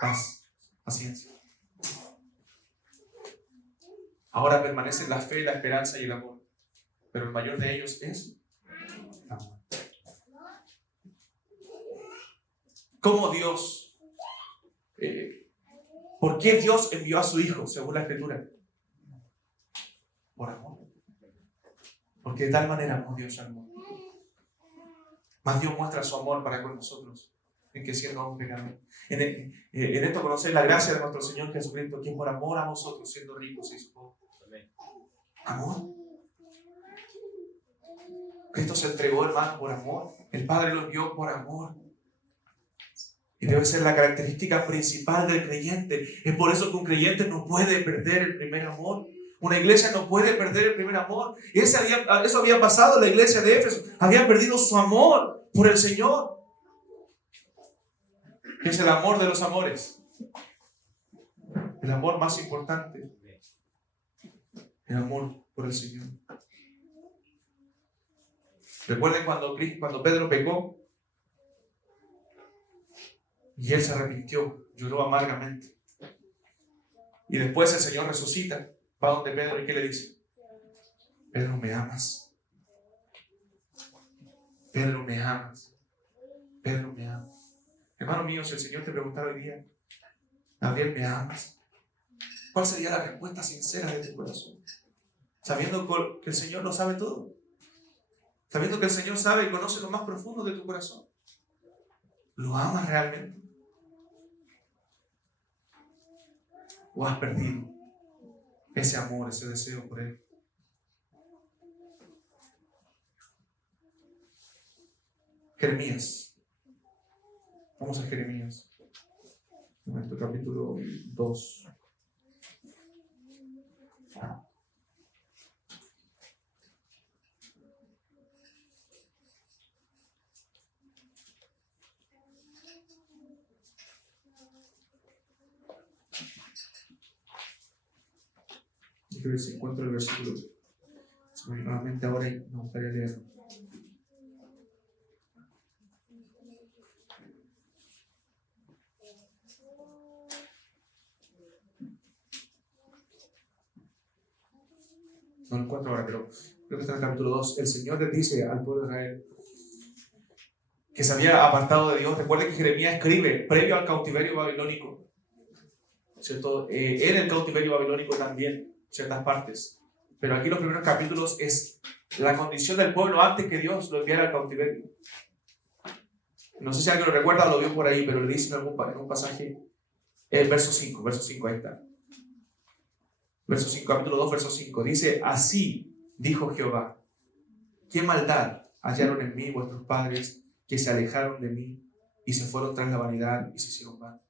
paz, paciencia. Ahora permanecen la fe, la esperanza y el amor. Pero el mayor de ellos es amor. ¿Cómo Dios? ¿Por qué Dios envió a su Hijo, según la Escritura? Por amor. Porque de tal manera amó Dios al mundo. Más Dios muestra su amor para con nosotros, en que siendo aún pecadores. En esto conocéis la gracia de nuestro Señor Jesucristo, quien por amor a vosotros, siendo ricos, se hizo pobre. Amor. Cristo se entregó, hermano, por amor. El Padre lo envió por amor. Y debe ser la característica principal del creyente. Es por eso que un creyente no puede perder el primer amor. Una iglesia no puede perder el primer amor. Y eso había pasado en la iglesia de Éfeso. Habían perdido su amor por el Señor. Que es el amor de los amores. El amor más importante. El amor por el Señor. Recuerden cuando Pedro pecó y él se arrepintió, lloró amargamente. Y después el Señor resucita, va donde Pedro y ¿qué le dice? Pedro, ¿me amas? Pedro, ¿me amas? Pedro, ¿me amas? Hermano mío, si el Señor te preguntara hoy día, Gabriel, ¿me amas? ¿Cuál sería la respuesta sincera de tu corazón? Sabiendo que el Señor lo sabe todo. Sabiendo que el Señor sabe y conoce lo más profundo de tu corazón. ¿Lo amas realmente? ¿O has perdido ese amor, ese deseo por Él? Jeremías. Vamos a Jeremías. En nuestro capítulo 2. quiero ver si encuentro el versículo. Nuevamente ahora me gustaría leerlo. No lo encuentro ahora, pero creo que está en el capítulo 2. El Señor les dice al pueblo de Israel que se había apartado de Dios. Recuerden que Jeremías escribe previo al cautiverio babilónico, ¿cierto? En el cautiverio babilónico también, ciertas partes. Pero aquí los primeros capítulos es la condición del pueblo antes que Dios lo enviara al cautiverio. No sé si alguien lo recuerda, lo vio por ahí, pero le dice en un pasaje, el verso 5, ahí está. Verso 5, capítulo 2, verso 5. Dice, así dijo Jehová, qué maldad hallaron en mí vuestros padres, que se alejaron de mí y se fueron tras la vanidad y se hicieron mal.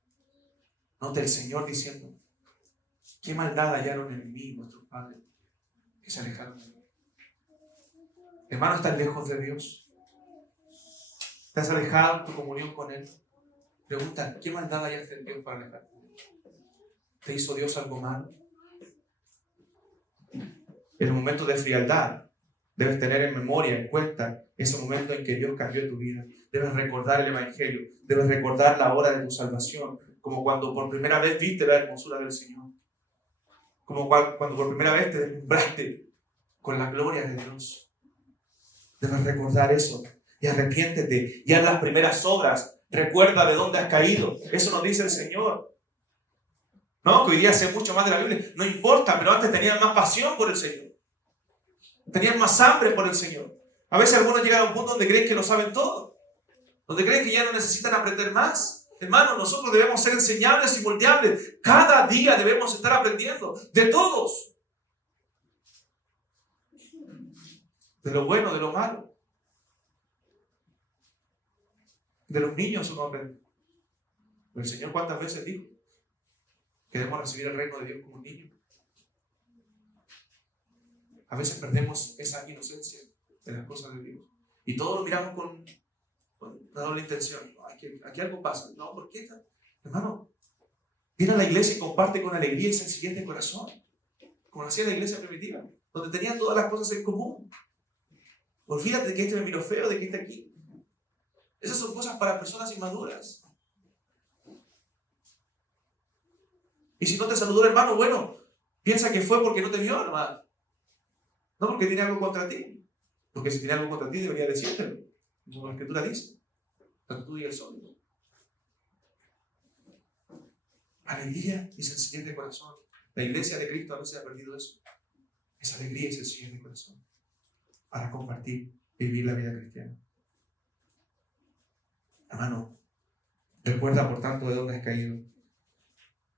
Nota el Señor diciendo, qué maldad hallaron en mí vuestros padres, que se alejaron de mí. Hermano, ¿estás lejos de Dios? ¿Te has alejado en tu comunión con Él? Pregunta, ¿qué maldad hallaste en Dios para alejarte de Él? ¿Te hizo Dios algo malo? En el momento de frialdad, debes tener en memoria, en cuenta, ese momento en que Dios cambió tu vida. Debes recordar el Evangelio, debes recordar la hora de tu salvación, como cuando por primera vez viste la hermosura del Señor, como cuando por primera vez te deslumbraste con la gloria de Dios. Debes recordar eso y arrepiéntete y haz las primeras obras. Recuerda de dónde has caído. Eso nos dice el Señor. No, que hoy día sé mucho más de la Biblia. No importa, pero antes tenían más pasión por el Señor. Tenían más hambre por el Señor. A veces algunos llegan a un punto donde creen que lo saben todo. Donde creen que ya no necesitan aprender más. Hermanos, nosotros debemos ser enseñables y moldeables. Cada día debemos estar aprendiendo. De todos. De lo bueno, de lo malo. De los niños uno aprende. Pero el Señor, ¿cuántas veces dijo que debemos recibir el reino de Dios como un niño? A veces perdemos esa inocencia de las cosas de Dios. Y todos lo miramos con una doble intención. No, aquí algo pasa. No, ¿por qué? Hermano, viene a la iglesia y comparte con alegría y sencillez de corazón. Como hacía la iglesia primitiva, donde tenían todas las cosas en común. Olvídate de que este me miró feo, de que este aquí. Esas son cosas para personas inmaduras. Y si no te saludó el hermano, bueno, piensa que fue porque no te vio, hermano. No porque tiene algo contra ti. Porque si tiene algo contra ti, debería decírtelo. Como la Escritura dice. Tanto tú y el sol. Alegría y sencillez de corazón. La iglesia de Cristo a veces ha perdido eso. Esa alegría y sencillez de corazón. Para compartir y vivir la vida cristiana. Hermano, recuerda por tanto de dónde has caído.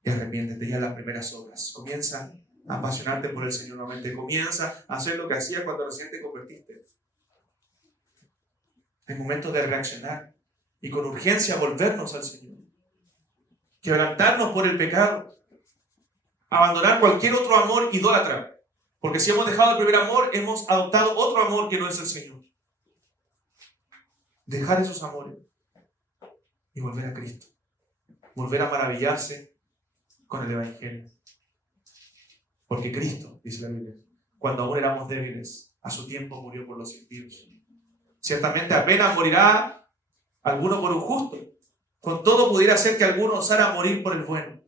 Y arrepiéntete ya en las primeras obras. Comienza a apasionarte por el Señor nuevamente. Comienza a hacer lo que hacías cuando recién te convertiste. Es momento de reaccionar y con urgencia volvernos al Señor. Quebrantarnos por el pecado. Abandonar cualquier otro amor idólatra. Porque si hemos dejado el primer amor, hemos adoptado otro amor que no es el Señor. Dejar esos amores y volver a Cristo. Volver a maravillarse con el Evangelio. Porque Cristo, dice la Biblia, cuando aún éramos débiles, a su tiempo murió por los impíos. Ciertamente apenas morirá alguno por un justo. Con todo pudiera ser que alguno osara morir por el bueno.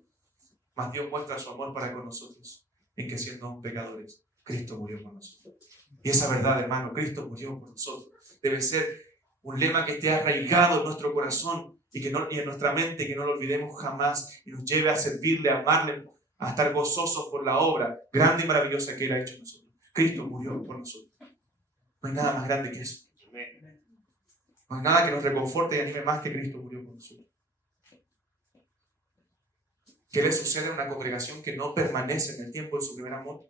Mas Dios muestra su amor para con nosotros, en que siendo aún pecadores, Cristo murió por nosotros. Y esa verdad, hermano, Cristo murió por nosotros. Debe ser un lema que esté arraigado en nuestro corazón y en nuestra mente, que no lo olvidemos jamás y nos lleve a servirle, a amarle, a estar gozosos por la obra grande y maravillosa que Él ha hecho en nosotros. Cristo murió por nosotros. No hay nada más grande que eso. No hay nada que nos reconforte y anime más que Cristo murió por nosotros. ¿Qué le sucede a una congregación que no permanece en el tiempo de su primer amor?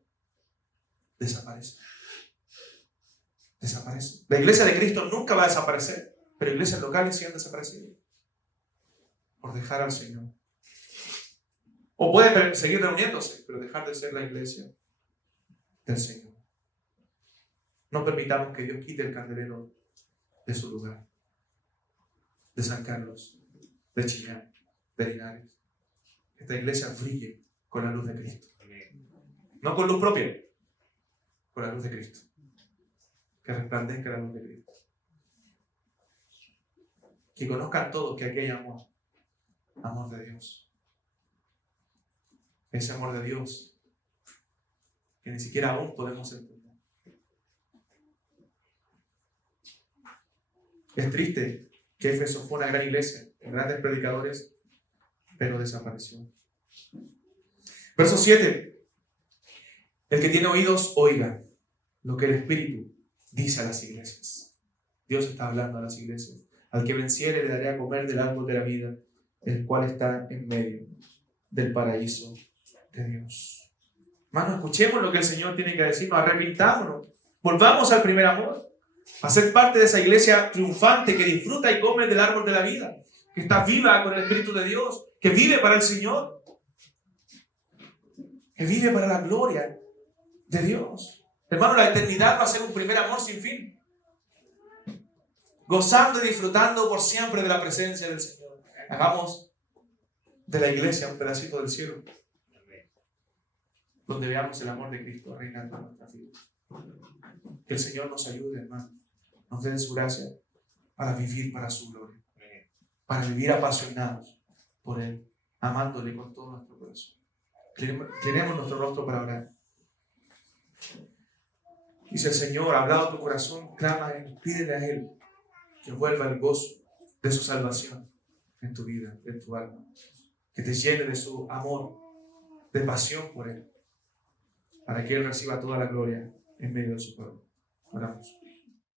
Desaparece. Desaparece. La iglesia de Cristo nunca va a desaparecer, pero iglesias locales sí han desaparecido por dejar al Señor. O pueden seguir reuniéndose, pero dejar de ser la iglesia del Señor. No permitamos que Dios quite el candelero de su lugar, de San Carlos, de Chillán, de Linares. Que esta iglesia brille con la luz de Cristo. No con luz propia, con la luz de Cristo. Que resplandezca la luz de Cristo. Que conozcan todos que aquí hay amor. Amor de Dios. Ese amor de Dios que ni siquiera aún podemos entender. Es triste que Éfeso fue una gran iglesia, con grandes predicadores, pero desapareció. Verso 7. El que tiene oídos, oiga lo que el Espíritu dice a las iglesias. Dios está hablando a las iglesias. Al que venciere le daré a comer del árbol de la vida, el cual está en medio del paraíso de Dios. Hermanos, escuchemos lo que el Señor tiene que decirnos, arrepintámonos, volvamos al primer amor, a ser parte de esa iglesia triunfante que disfruta y come del árbol de la vida, que está viva con el Espíritu de Dios, que vive para el Señor, que vive para la gloria de Dios. Hermano, la eternidad va a ser un primer amor sin fin, gozando y disfrutando por siempre de la presencia del Señor. Hagamos de la iglesia un pedacito del cielo, donde veamos el amor de Cristo reinando en nuestra vida. Que el Señor nos ayude, hermano, nos dé su gracia para vivir para su gloria, para vivir apasionados por Él, amándole con todo nuestro corazón. Inclinemos nuestro rostro para orar. Y si el Señor ha hablado a tu corazón, clama a Él, pídele a Él que vuelva el gozo de su salvación en tu vida, en tu alma, que te llene de su amor, de pasión por Él, para que Él reciba toda la gloria en medio de su pueblo. Oramos.